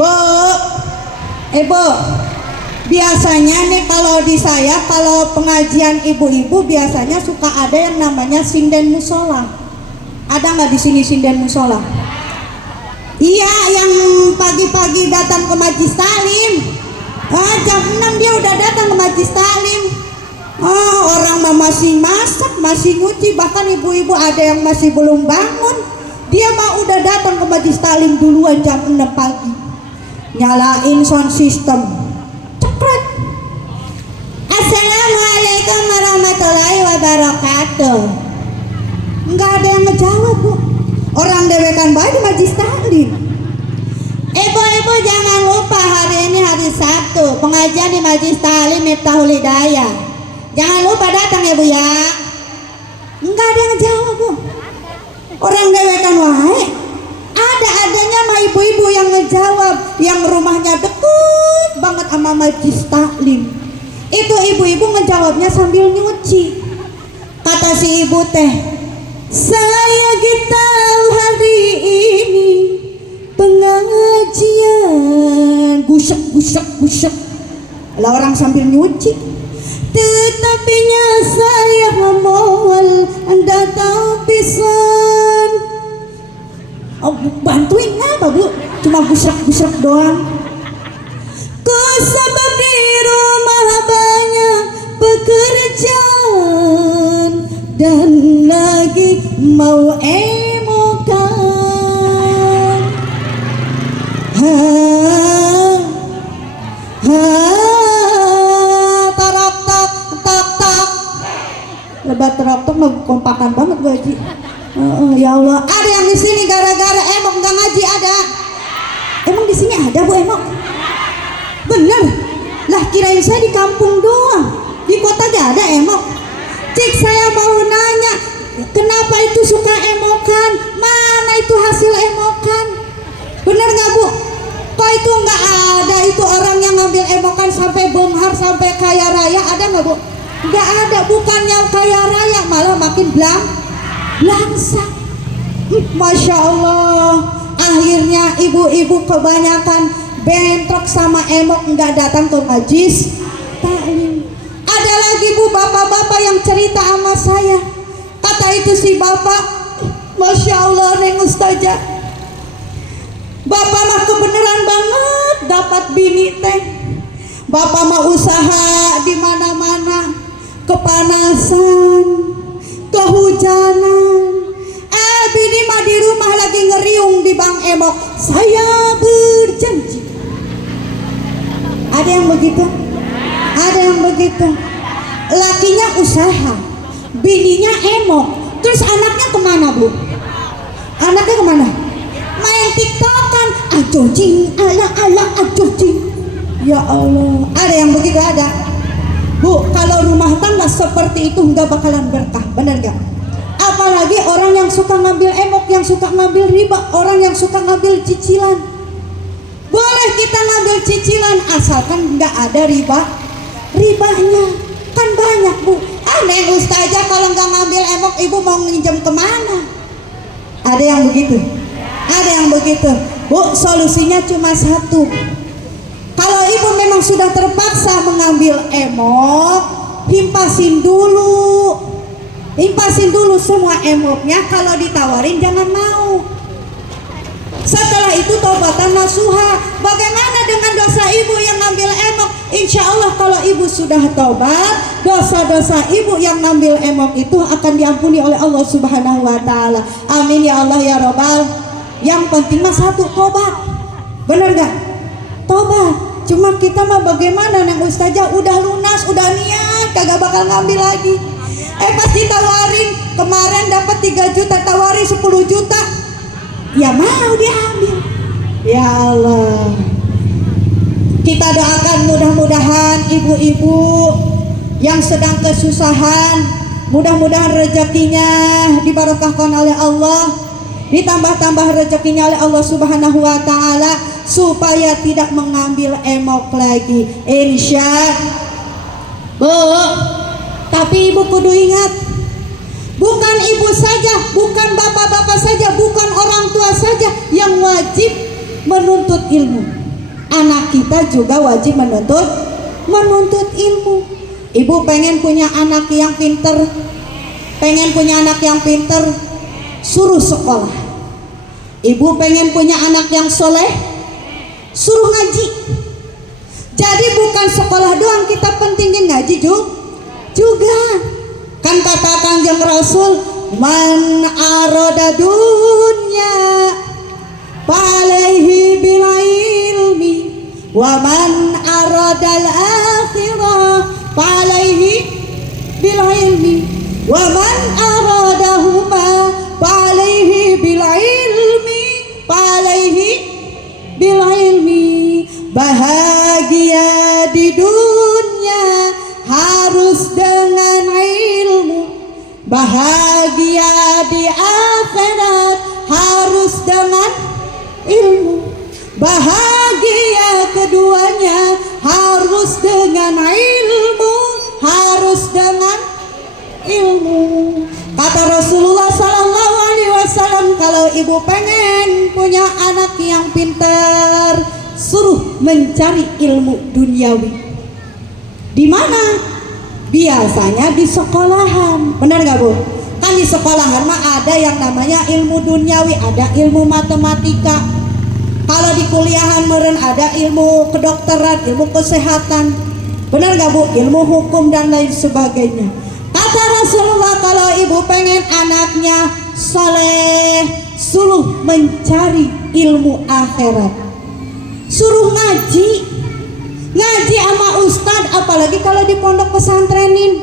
Bu, Bu, biasanya nih kalau di saya, kalau pengajian ibu-ibu biasanya suka ada yang namanya sinden musola. Ada nggak di sini sinden musola? Iya, yang pagi-pagi datang ke majlis taklim. Jam 6 dia udah datang ke majlis taklim. Orang mah masih masak, masih nyuci, bahkan ibu-ibu ada yang masih belum bangun. Dia mah udah datang ke majlis taklim duluan jam 6 pagi. Nyalain sound system. Cepret. Assalamualaikum warahmatullahi wabarakatuh. Enggak ada yang ngejawab, Bu. Orang dewekan baik di majlis taklim. Ibu-ibu jangan lupa hari ini hari Sabtu pengajian di majlis taklim Miftahul Hidayah. Jangan lupa datang ya Bu ya. Enggak ada yang jawab, Bu. Orang dewekan wae. Ada-adanya mah ibu-ibu yang ngejawab, yang rumahnya deket banget sama majlis taklim. Itu ibu-ibu ngejawabnya sambil nyuci. Kata si ibu teh, saya kita hari ini pengajian gusek. Lah orang sambil nyuci. Tetapinya saya mal datang pisan. Bantuin apa, Bu? Cuma gusek doang. Kusabab di rumah banyak pekerjaan dan lagi mau emokan. Tarok tok. Lebat tarok tok mah kompakan banget gue Haji. Ya Allah, ada yang di sini gara-gara emok nggak ngaji ada? Emang di sini ada Bu emok? Bener? Lah kirain saya di kampung doang, di kota gak ada emok. Cik saya mau nanya, kenapa itu suka emokan? Mana itu hasil emokan? Bener gak Bu? Kok itu gak ada itu orang yang ngambil emokan sampai bonghar, sampai kaya raya, ada gak Bu? Gak ada, bukannya kaya raya malah makin belangsak. Masya Allah, akhirnya ibu-ibu kebanyakan bentrok sama emok nggak datang ke majlis taklim. Ada lagi Bu, bapak-bapak yang cerita sama saya. Kata itu si bapak, Masya Allah Neng Ustazah, bapak mah kebeneran banget dapat bini teh. Bapak mah usaha di mana-mana, kepanasan, kehujanan. Bini mah di rumah lagi ngeriung di bang emok. Saya berjanji. Ada yang begitu? Ada yang begitu. Lakinya usaha, bininya emok. Terus anaknya kemana Bu? Anaknya kemana? Main tiktokan. Ajojing, ala ajojing. Ya Allah, ada yang begitu ada. Bu, kalau rumah tangga seperti itu nggak bakalan berkah, bener nggak? Apalagi orang yang suka ngambil emok, yang suka ngambil riba, orang yang suka ngambil cicilan. Boleh kita ngambil cicilan asalkan nggak ada ribanya. Kan banyak Bu. Neng Ustazah kalau nggak ngambil emok ibu mau nginjem kemana? Ada yang begitu? Ada yang begitu. Bu, solusinya cuma satu. Kalau ibu memang sudah terpaksa mengambil emok, himpasin dulu semua emoknya. Kalau ditawarin jangan mau. Setelah itu taubatan nasuha. Bagaimana dengan dosa ibu yang ngambil emok? Insya Allah kalau ibu sudah taubat, dosa-dosa ibu yang ngambil emok itu akan diampuni oleh Allah Subhanahu wa Ta'ala. Amin ya Allah ya Robbal. Yang penting mah satu, tobat. Bener gak? Tobat. Cuma kita mah bagaimana neng ustazah udah lunas, udah niat, kagak bakal ngambil lagi. Pas ditawarin kemarin dapat 3 juta, tawarin 10 juta, ya mau diambil. Ya Allah, kita doakan mudah-mudahan ibu-ibu yang sedang kesusahan, mudah-mudahan rezekinya dibarokahkan oleh Allah, ditambah-tambah rezekinya oleh Allah Subhanahu wa Ta'ala, supaya tidak mengambil emok lagi. Insya Allah. Tapi ibu kudu ingat, bukan ibu saja, bukan bapak-bapak saja, bukan orang tua saja yang wajib menuntut ilmu. Anak kita juga wajib menuntut ilmu. Ibu pengen punya anak yang pinter, suruh sekolah. Ibu pengen punya anak yang soleh, suruh ngaji. Jadi bukan sekolah doang kita pentingin, ngaji juga. Kan kata Kanjeng Rasul, man arada dunya falaihi bil ilmi wa man arada al akhirah falaihi bil ilmi wa man aradahuma falaihi bil ilmi. Bahagia di dunia harus dengan ilmu, bahagia di akhirat harus dengan ilmu. Bahagia keduanya harus dengan ilmu, Kata Rasulullah Sallallahu Alaihi Wasallam, kalau ibu pengen punya anak yang pintar, suruh mencari ilmu duniawi. Di mana? Biasanya di sekolahan. Benar gak Bu? Kan di sekolahan mah ada yang namanya ilmu duniawi, ada ilmu matematika. Kalau di kuliahan meren ada ilmu kedokteran, ilmu kesehatan. Benar gak Bu? Ilmu hukum dan lain sebagainya. Kata Rasulullah, kalau ibu pengen anaknya soleh, suruh mencari ilmu akhirat, suruh ngaji sama ustad. Apalagi kalau di pondok pesantrenin.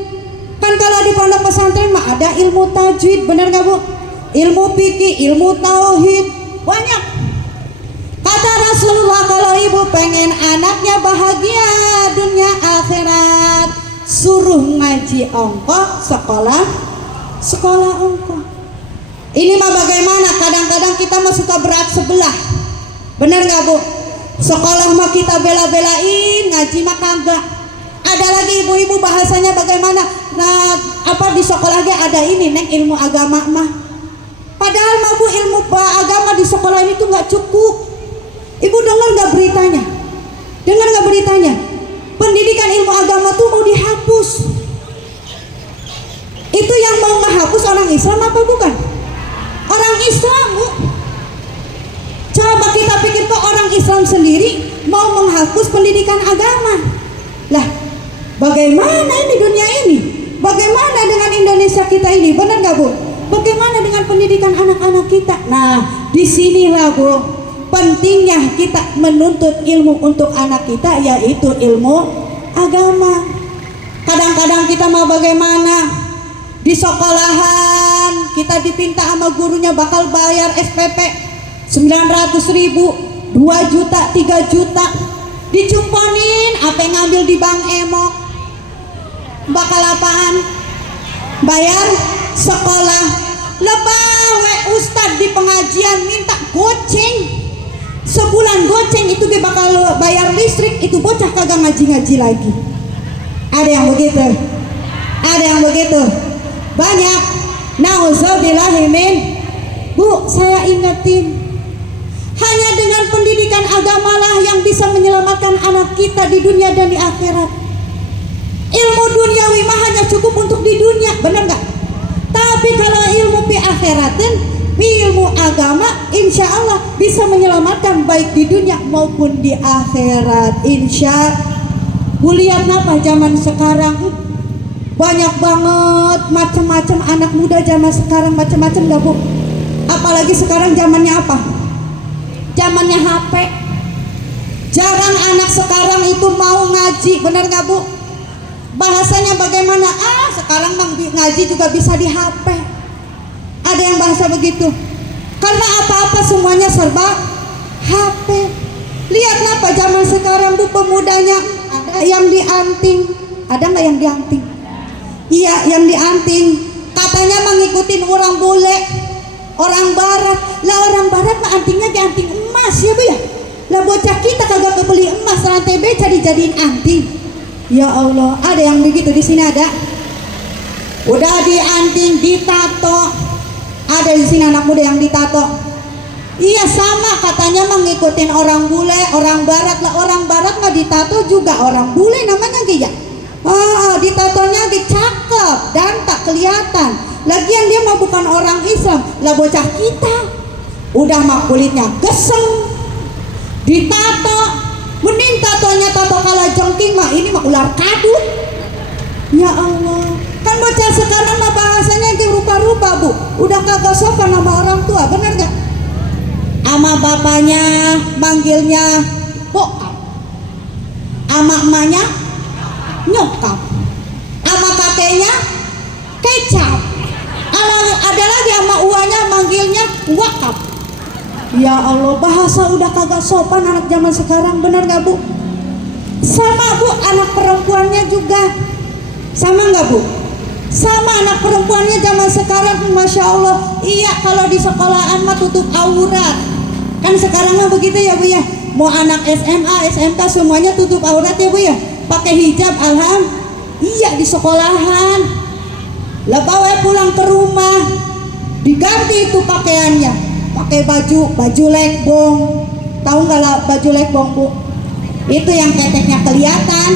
Kan kalau di pondok pesantren mah ada ilmu tajwid, bener gak Bu? Ilmu fikih, ilmu tauhid, banyak. Kata Rasulullah, kalau ibu pengen anaknya bahagia dunia akhirat, suruh ngaji ongko, sekolah ongko. Ini mah bagaimana? Kadang-kadang kita mah suka berat sebelah, bener gak Bu? Sekolah mah kita bela-belain, ngaji mah kagak. Ada lagi ibu-ibu bahasanya bagaimana? Nah, apa di sekolah aja ada ini neng ilmu agama mah. Padahal mah Bu, ilmu agama di sekolah ini tuh nggak cukup. Ibu dengar nggak beritanya? Pendidikan ilmu agama tuh mau dihapus. Itu yang mau menghapus orang Islam apa bukan? Orang Islam Bu. Coba kita pikir kok orang Islam sendiri mau menghapus pendidikan agama. Lah, bagaimana ini dunia ini? Bagaimana dengan Indonesia kita ini? Benar nggak Bu? Bagaimana dengan pendidikan anak-anak kita? Nah, disinilah Bu, pentingnya kita menuntut ilmu untuk anak kita, yaitu ilmu agama. Kadang-kadang kita mau bagaimana? Di sekolahan kita dipinta sama gurunya bakal bayar SPP 900.000, 2 juta, 3 juta. Dicumponin apa yang ngambil di bank emok. Bakal apaan? Bayar sekolah. Lebawe ustad di pengajian minta goceng. Sebulan goceng itu dia bakal bayar listrik. Itu bocah kagak ngaji-ngaji lagi. Ada yang begitu. Banyak. Nauzubillahimin. Bu, saya ingetin, hanya dengan pendidikan agamalah yang bisa menyelamatkan anak kita di dunia dan di akhirat. Ilmu duniawi mah hanya cukup untuk di dunia, benar nggak? Tapi kalau ilmu pi akhiratin, ilmu agama, insya Allah bisa menyelamatkan baik di dunia maupun di akhirat. Insya Bu, lihat apa zaman sekarang banyak banget macam-macam anak muda zaman sekarang, macam-macam gak Bu? Apalagi sekarang zamannya apa? Zamannya HP. Jarang anak sekarang itu mau ngaji, benar gak Bu? Bahasanya bagaimana? Sekarang ngaji juga bisa di HP. Ada yang bahasa begitu. Karena apa-apa semuanya serba HP. Lihat apa zaman sekarang Bu, pemudanya ada yang dianting. Ada nggak yang dianting? Iya, yang dianting. Katanya mengikutin orang bule, orang barat. Lah orang barat mah antingnya dianting emas ya Bu ya. Lah bocah kita kagak kebeli emas, rantai beca dijadiin anting. Ya Allah, ada yang begitu di sini ada. Udah dianting, ditato. Ada di sini anak muda yang ditato. Iya sama, katanya mengikutin orang bule, orang barat. Lah orang barat mah ditato juga orang bule namanya gitu ya. Ditatonya dicakep dan tak kelihatan. Lagian dia mah bukan orang Islam. Lah bocah kita udah mah kulitnya geseng, ditato. Mending tatonya tato kala jengking mah, ini mah ular kadut. Ya Allah, kan bocah sekarang mah bahasanya kayak rupa-rupa Bu. Udah kagak sopan sama orang tua, bener gak? Ama bapaknya manggilnya bokap, ama emaknya nyokap, ama kakeknya kecap, ada lagi ama uanya manggilnya wakap. Ya Allah, bahasa udah kagak sopan anak zaman sekarang, bener gak Bu? Sama Bu, anak perempuannya juga sama nggak Bu? Sama anak perempuannya zaman sekarang, Masya Allah. Iya, kalau di sekolahan mah tutup aurat. Kan sekarang mah begitu ya Bu ya. Mau anak SMA, SMK semuanya tutup aurat ya Bu ya. Pakai hijab, iya di sekolahan. Lah bawa pulang ke rumah, diganti itu pakaiannya, pakai baju lekbong. Tahu nggak lah baju lekbong Bu? Itu yang keteknya kelihatan.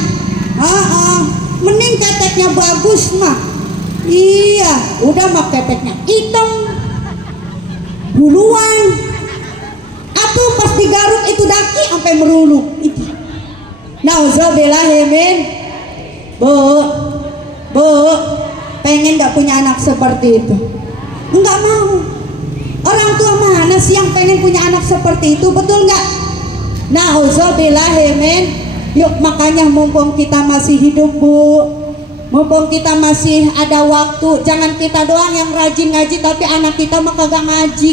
Mending keteknya bagus mah. Iya, udah mah keteknya hitam, buluan. Atuh pas digaruk itu daki sampai meruluk. Nauzubillahimin. Bu, pengen gak punya anak seperti itu? Enggak mau. Orang tua mana sih yang pengen punya anak seperti itu, betul nggak? Nauzubillahimin. Yuk, makanya mumpung kita masih hidup Bu, mumpung kita masih ada waktu, jangan kita doang yang rajin ngaji tapi anak kita mah kagak ngaji.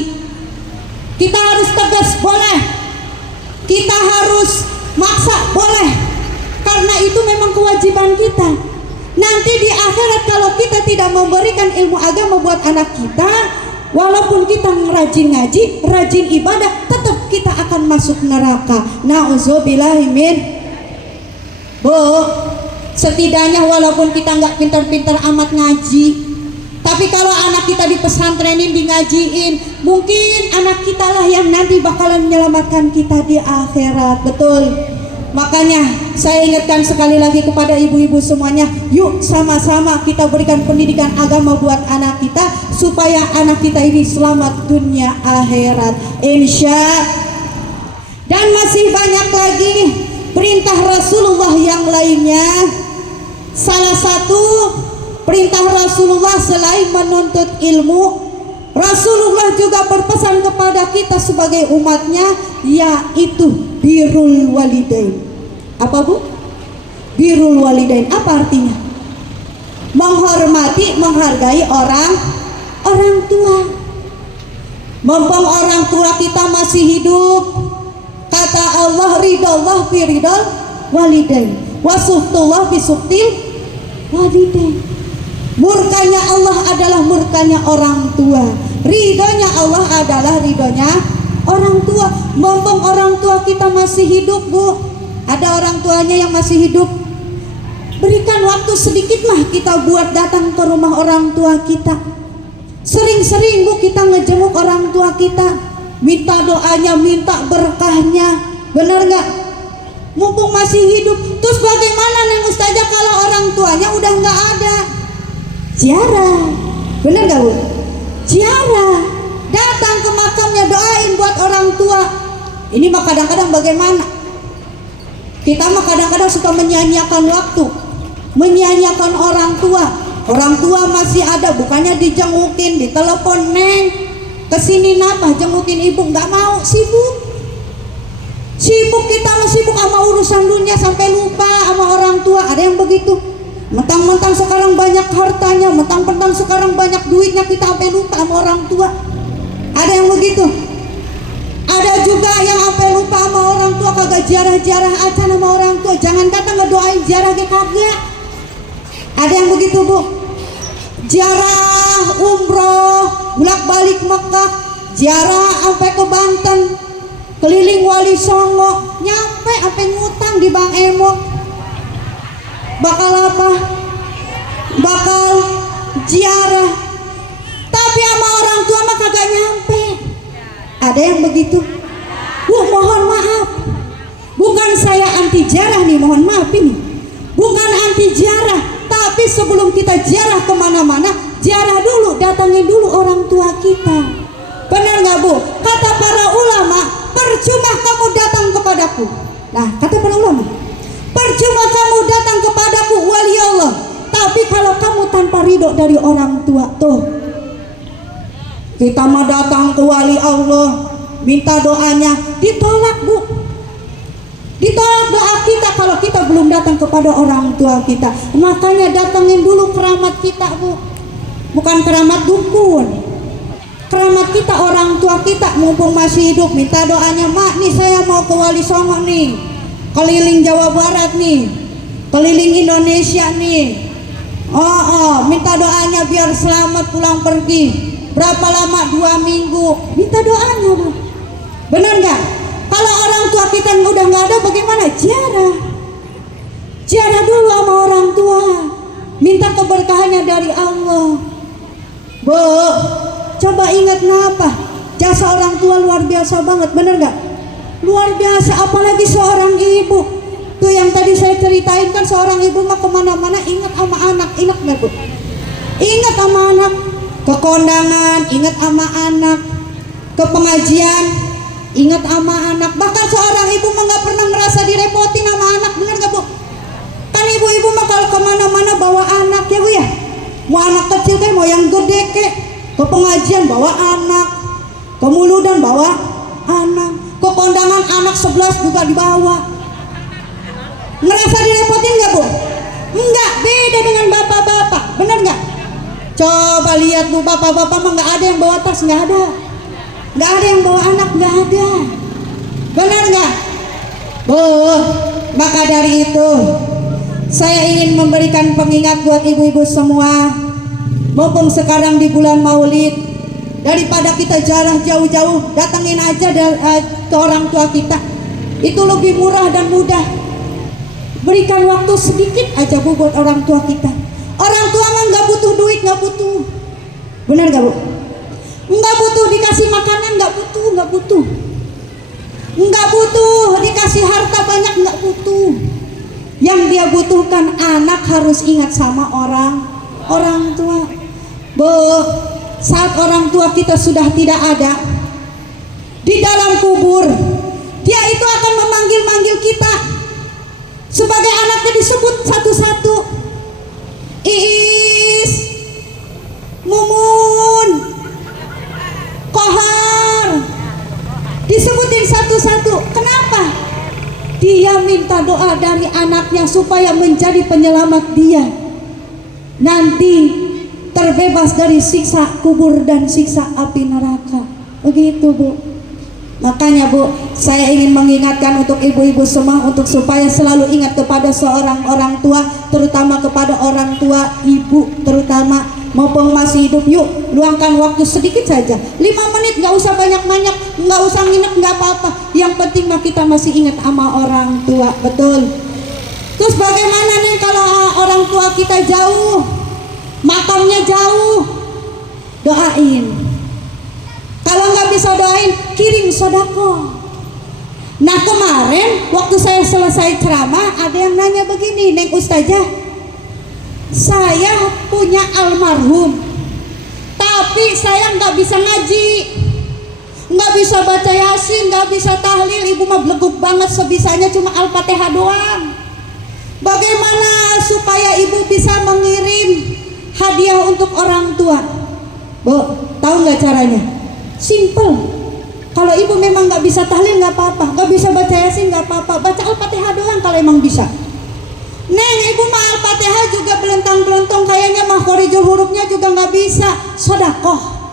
Kita harus tegas, boleh. Kita harus maksa, boleh. Karena itu memang kewajiban kita. Nanti di akhirat kalau kita tidak memberikan ilmu agama buat anak kita, walaupun kita rajin ngaji, rajin ibadah, tetap kita akan masuk neraka. Nauzubillahimin. Bu, setidaknya walaupun kita nggak pintar-pintar amat ngaji, tapi kalau anak kita di pesantrenin, di ngajiin, mungkin anak kita lah yang nanti bakalan menyelamatkan kita di akhirat, betul? Makanya saya ingatkan sekali lagi kepada ibu-ibu semuanya, yuk sama-sama kita berikan pendidikan agama buat anak kita supaya anak kita ini selamat dunia akhirat, insya. Dan masih banyak lagi perintah Rasulullah yang lainnya. Salah satu perintah Rasulullah selain menuntut ilmu, Rasulullah juga berpesan kepada kita sebagai umatnya, yaitu birrul walidain. Apa Bu? Birrul walidain apa artinya? Menghormati, menghargai orang tua. Mumpung orang tua kita masih hidup, kata Allah, ridallah fi ridal walidain, wasuhtullah fi suhtil walidain. Murkanya Allah adalah murkanya orang tua, ridhonya Allah adalah ridhonya orang tua. Mumpung orang tua kita masih hidup Bu, ada orang tuanya yang masih hidup, berikan waktu sedikit mah kita buat datang ke rumah orang tua kita. Sering-sering Bu kita ngejenguk orang tua kita, minta doanya, minta berkahnya, bener nggak? Mumpung masih hidup. Terus bagaimana Neng Ustazah kalau orang tuanya udah nggak ada? Ziarah, bener nggak Bu? Ziarah, datang ke makamnya, doain buat orang tua. Ini mah kadang-kadang bagaimana? Kita mah kadang-kadang suka menyanyiakan waktu, menyanyiakan orang tua. Orang tua masih ada, bukannya dijengukin, ditelepon, neng kesini napa, jengukin ibu, nggak mau, sibuk. Sibuk, kita mah sibuk sama urusan dunia sampai lupa sama orang tua. Ada yang begitu. Mentang-mentang sekarang banyak hartanya, mentang-mentang sekarang banyak duitnya, kita sampai lupa sama orang tua. Ada yang begitu. Ada juga yang sampai lupa sama orang tua, kagak ziarah-ziarah aja sama orang tua. Jangan kata ngedoain ziarah ke kagak. Ada yang begitu, Bu. Ziarah umroh, bolak-balik Mekah, ziarah sampai ke Banten, keliling Wali Songo, nyampe sampai ngutang di Bang Emo. Bakal apa? Bakal ziarah. Tapi sama orang tua mah kagak nyampe. Ada yang begitu. Bu, mohon maaf. Bukan saya anti ziarah nih, mohon maaf ini. Bukan anti ziarah, tapi sebelum kita ziarah kemana-mana, ziarah dulu, datangin dulu orang tua kita. Benar nggak, Bu? Kata para ulama, percuma kamu datang kepadaku. Nah, kata para ulama, percuma kamu datang kepadaku, wali Allah. Tapi kalau kamu tanpa ridho dari orang tua, tuh kita mah datang ke wali Allah, minta doanya, ditolak, Bu. Ditolak doa kita kalau kita belum datang kepada orang tua kita. Makanya datangin dulu keramat kita, Bu. Bukan keramat dukun. Keramat kita, orang tua kita, mumpung masih hidup, minta doanya, Mak, nih saya mau ke Wali Songo nih, keliling Jawa Barat nih, keliling Indonesia nih. Minta doanya biar selamat pulang pergi. Berapa lama? 2 minggu. Minta doanya, Bu. Benar nggak? Kalau orang tua kita udah nggak ada, bagaimana? Ziarah. Ziarah dulu sama orang tua. Minta keberkahannya dari Allah. Bu, coba ingat kenapa? Jasa orang tua luar biasa banget, bener nggak? Luar biasa, apalagi seorang ibu. Tuh yang tadi saya ceritain kan, seorang ibu mah kemana-mana ingat sama anak. Ingat nggak, Bu? Ingat sama anak. Ke kondangan, ingat sama anak. Ke pengajian, ingat sama anak. Bahkan seorang ibu mah nggak pernah merasa direpotin sama anak, bener nggak, Bu? Kan ibu-ibu mah kalau kemana-mana bawa anak ya, Bu ya. Mau anak kecil kayak mau yang gede kek. Ke pengajian bawa anak, ke muludan bawa anak, ke kondangan anak 11 juga dibawa. Merasa direpotin nggak, Bu? Enggak, beda dengan bapak-bapak, bener nggak? Coba lihat, Bu, bapak-bapak mah nggak ada yang bawa tas, nggak ada. Nggak ada yang bawa anak, nggak ada. Benar nggak? Bu, maka dari itu saya ingin memberikan pengingat buat ibu-ibu semua. Mumpung sekarang di bulan Maulid, daripada kita jarah jauh-jauh, datangin aja ke orang tua kita. Itu lebih murah dan mudah. Berikan waktu sedikit aja, Bu, buat orang tua kita. Orang tua mah nggak butuh duit, nggak butuh. Benar nggak, Bu? Nggak butuh dikasih makanan, nggak butuh. Nggak butuh dikasih harta banyak, nggak butuh. Yang dia butuhkan, anak harus ingat sama orang tua. Bu, saat orang tua kita sudah tidak ada di dalam kubur, dia itu akan memanggil-manggil kita. Sebagai anaknya disebut satu-satu. Iis, Mumun, Kohar, disebutin satu-satu. Kenapa? Dia minta doa dari anaknya supaya menjadi penyelamat dia nanti terbebas dari siksa kubur dan siksa api neraka. Begitu, Bu. Makanya, Bu, saya ingin mengingatkan untuk ibu-ibu semua untuk supaya selalu ingat kepada seorang orang tua, terutama kepada orang tua ibu terutama. Mumpung masih hidup, yuk luangkan waktu sedikit saja, 5 menit, nggak usah banyak-banyak, nggak usah nginep, nggak apa-apa. Yang penting mah kita masih ingat sama orang tua, betul. Terus bagaimana nih kalau orang tua kita jauh, makamnya jauh? Doain. Kalau nggak bisa doain, kirim sodako. Nah, kemarin waktu saya selesai ceramah, ada yang nanya begini, Neng Ustazah, saya punya almarhum, tapi saya nggak bisa ngaji, nggak bisa baca Yasin, nggak bisa tahlil, ibu mah beleguk banget, sebisanya cuma Al-Fatihah doang. Bagaimana supaya ibu bisa mengirim hadiah untuk orang tua? Bu, tahu nggak caranya? Simple. Kalau ibu memang nggak bisa tahlil nggak apa-apa, nggak bisa baca Yasin nggak apa-apa, baca Al-Fatihah doang kalau emang bisa. Neng, ibu mah Al-Fatihah juga belentang-belentong, kayaknya makhorijul hurufnya juga nggak bisa. Sodakoh.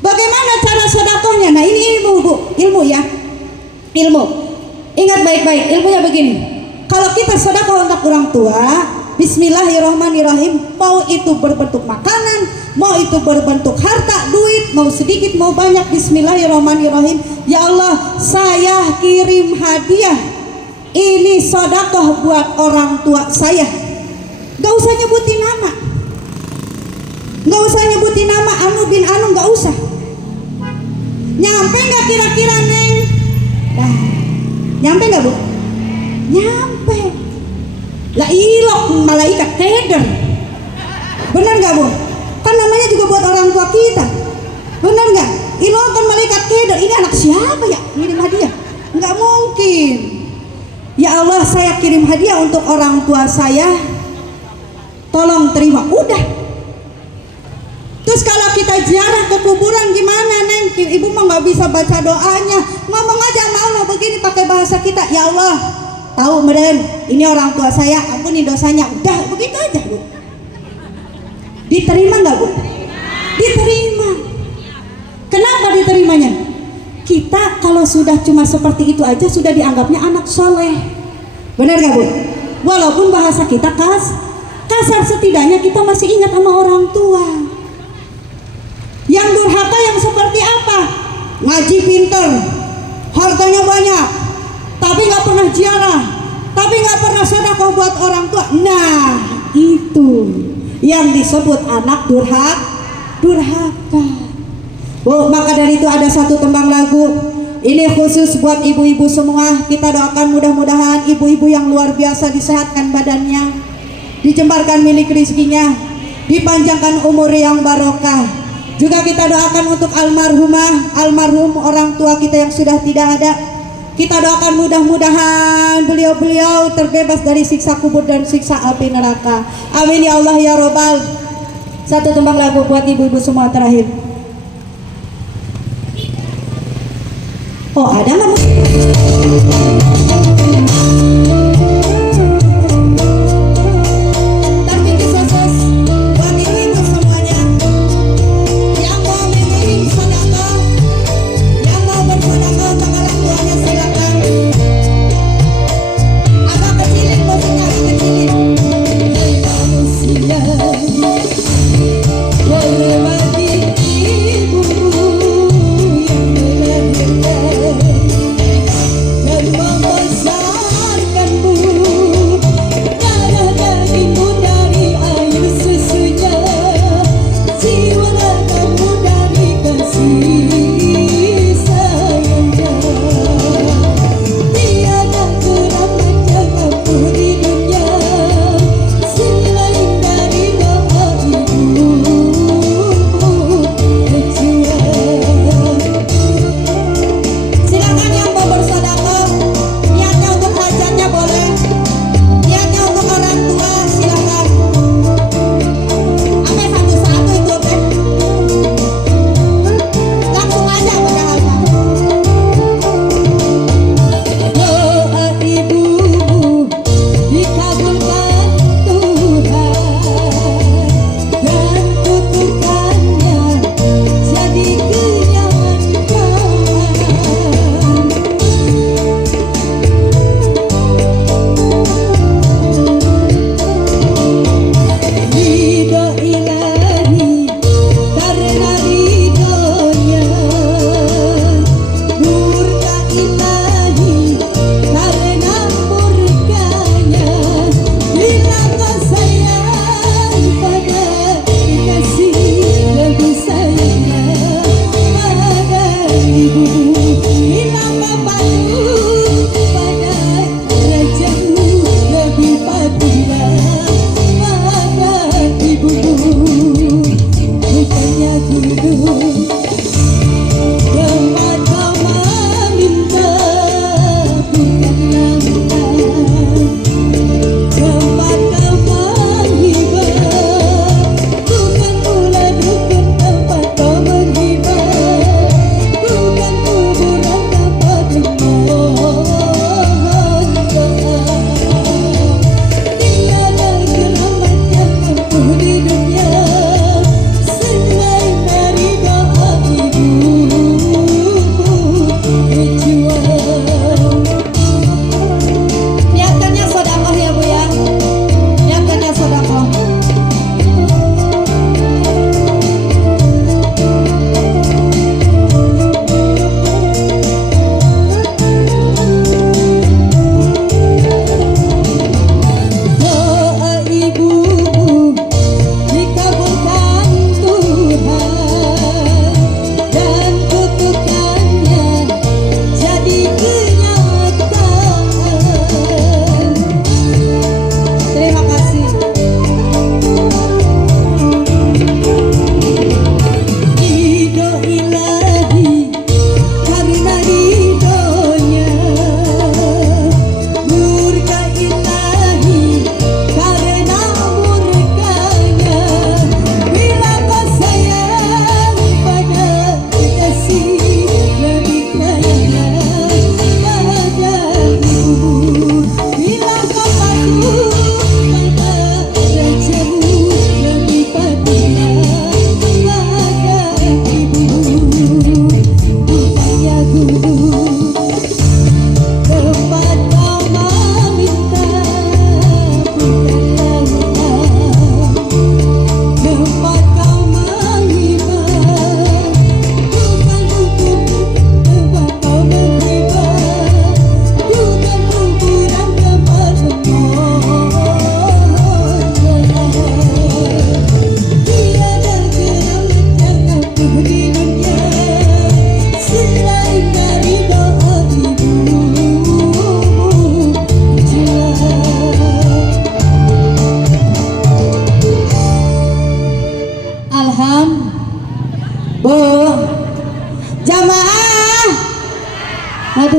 Bagaimana cara sodakohnya? Nah ini ilmu bu, ilmu ya, ilmu. Ingat baik-baik, ilmunya begini. Kalau kita sodakoh untuk orang tua, bismillahirrahmanirrahim, mau itu berbentuk makanan, mau itu berbentuk harta, duit, mau sedikit mau banyak, bismillahirrahmanirrahim. Ya Allah, saya kirim hadiah ini sodakoh buat orang tua saya. Gak usah nyebutin nama, gak usah nyebutin nama Anu bin Anu, gak usah. Nyampe gak kira-kira Neng? Nah, nyampe gak bu? Nyampe. Lah ilok malaikat keder. Bener gak bu? Kan namanya juga buat orang tua kita. Bener gak? Ilok kan malaikat keder. Ini anak siapa ya? Ngirim hadiah? Nggak mungkin. Ya Allah, saya kirim hadiah untuk orang tua saya, tolong terima. Udah. Terus kalau kita ziarah ke kuburan gimana Neng? Ibu mah nggak bisa baca doanya, ngomong aja mau lo begini pakai bahasa kita. Ya Allah, tahu meren, ini orang tua saya, ampuni dosanya. Udah begitu aja bu. Diterima nggak bu? Diterima. Kenapa diterimanya? Kita kalau sudah cuma seperti itu aja sudah dianggapnya anak soleh. Benar nggak bu? Walaupun bahasa kita kasar, setidaknya kita masih ingat sama orang tua. Yang durhaka yang seperti apa? Ngaji pinter, hartanya banyak, tapi nggak pernah ziarah, tapi nggak pernah sedekah buat orang tua. Nah itu yang disebut anak durhaka. Bu, maka dari itu ada satu tembang lagu ini khusus buat ibu-ibu semua. Kita doakan mudah-mudahan ibu-ibu yang luar biasa disehatkan badannya, dijembarkan milik rezekinya, dipanjangkan umur yang barokah. Juga kita doakan untuk almarhum orang tua kita yang sudah tidak ada. Kita doakan mudah-mudahan beliau-beliau terbebas dari siksa kubur dan siksa api neraka. Amin ya Allah ya Robbal. Satu tembang lagu buat ibu-ibu semua terakhir. Oh ada nggak musik? Mama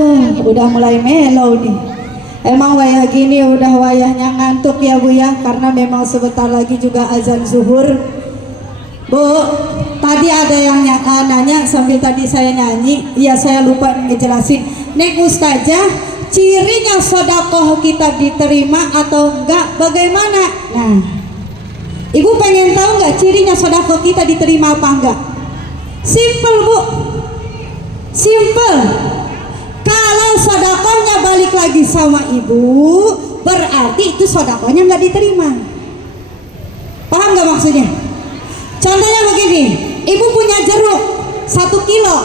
Aduh, udah mulai mellow nih. Emang wayah gini udah wayahnya ngantuk ya Bu ya, karena memang sebentar lagi juga azan zuhur. Bu, tadi ada yang nanya sambil tadi saya nyanyi, ya saya lupa ngejelasin. Nek Ustazah, cirinya sodakoh kita diterima atau enggak bagaimana? Nah, Ibu pengen tahu nggak cirinya sodakoh kita diterima apa enggak? Simple Bu, simple. Kalau sodakohnya balik lagi sama Ibu, berarti itu sodakohnya nggak diterima. Paham nggak maksudnya? Contohnya begini, Ibu punya jeruk 1 kilo.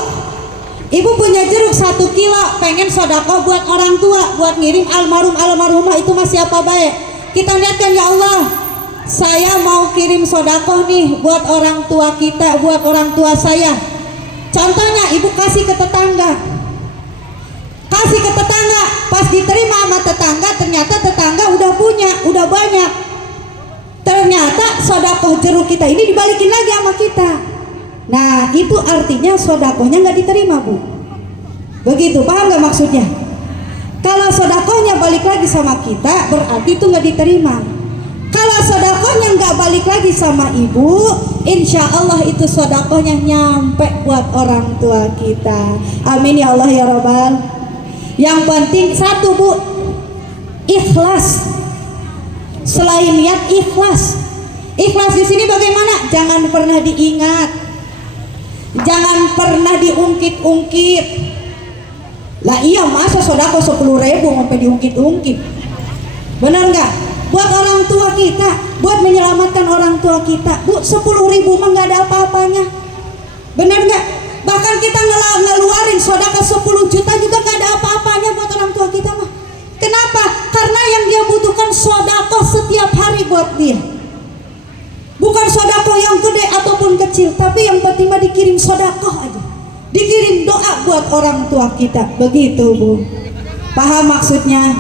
Ibu punya jeruk 1 kilo, pengen sodakoh buat orang tua, buat ngirim almarhumah itu masih apa baik. Kita niatkan, ya Allah, saya mau kirim sodakoh nih buat orang tua kita, buat orang tua saya. Contohnya Ibu kasih ke tetangga, pas diterima sama tetangga, ternyata tetangga udah punya, udah banyak. Ternyata sodakoh jeruk kita ini dibalikin lagi sama kita. Nah, itu artinya sodakohnya nggak diterima Bu. Begitu, paham nggak maksudnya? Kalau sodakohnya balik lagi sama kita, berarti itu nggak diterima. Kalau sodakohnya nggak balik lagi sama Ibu, insya Allah itu sodakohnya nyampe buat orang tua kita. Amin ya Allah ya Rabbal. Yang penting satu Bu, ikhlas. Selain niat, ikhlas. Ikhlas di sini bagaimana? Jangan pernah diingat, jangan pernah diungkit-ungkit. Lah iya, masa sodako 10.000 sampai diungkit-ungkit? Benar nggak? Buat orang tua kita, buat menyelamatkan orang tua kita, Bu, 10.000 mah nggak ada apa-apanya. Benar nggak? Bahkan kita ngeluarin sodako 10 juta juga nggak ada apa-apanya buat orang tua kita mah. Kenapa? Karena yang dia butuhkan sodako setiap hari buat dia. Bukan sodako yang gede ataupun kecil, tapi yang penting mah dikirim sodako aja, dikirim doa buat orang tua kita. Begitu Bu, paham maksudnya?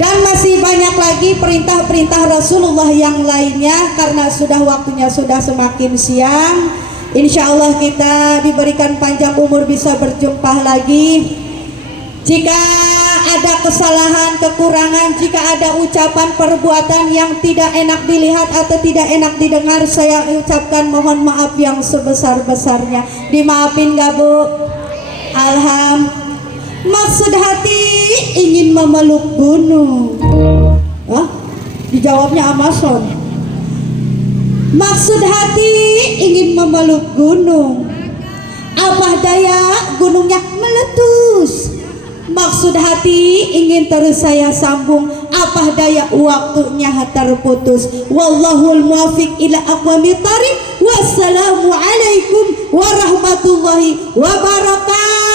Dan masih banyak lagi perintah-perintah Rasulullah yang lainnya. Karena sudah waktunya sudah semakin siang, insya Allah kita diberikan panjang umur bisa berjumpa lagi. Jika ada kesalahan, kekurangan, jika ada ucapan perbuatan yang tidak enak dilihat atau tidak enak didengar, saya ucapkan mohon maaf yang sebesar-besarnya. Dimaafin gak Bu? Alhamdulillah. Maksud hati ingin memeluk gunung. Hah? Dijawabnya Amazon. Maksud hati ingin memeluk gunung, apa daya gunungnya meletus. Maksud hati ingin terus saya sambung, apa daya waktunya terputus. Wallahul muwaffiq ila aqwamit thariq. Wassalamualaikum warahmatullahi wabarakatuh.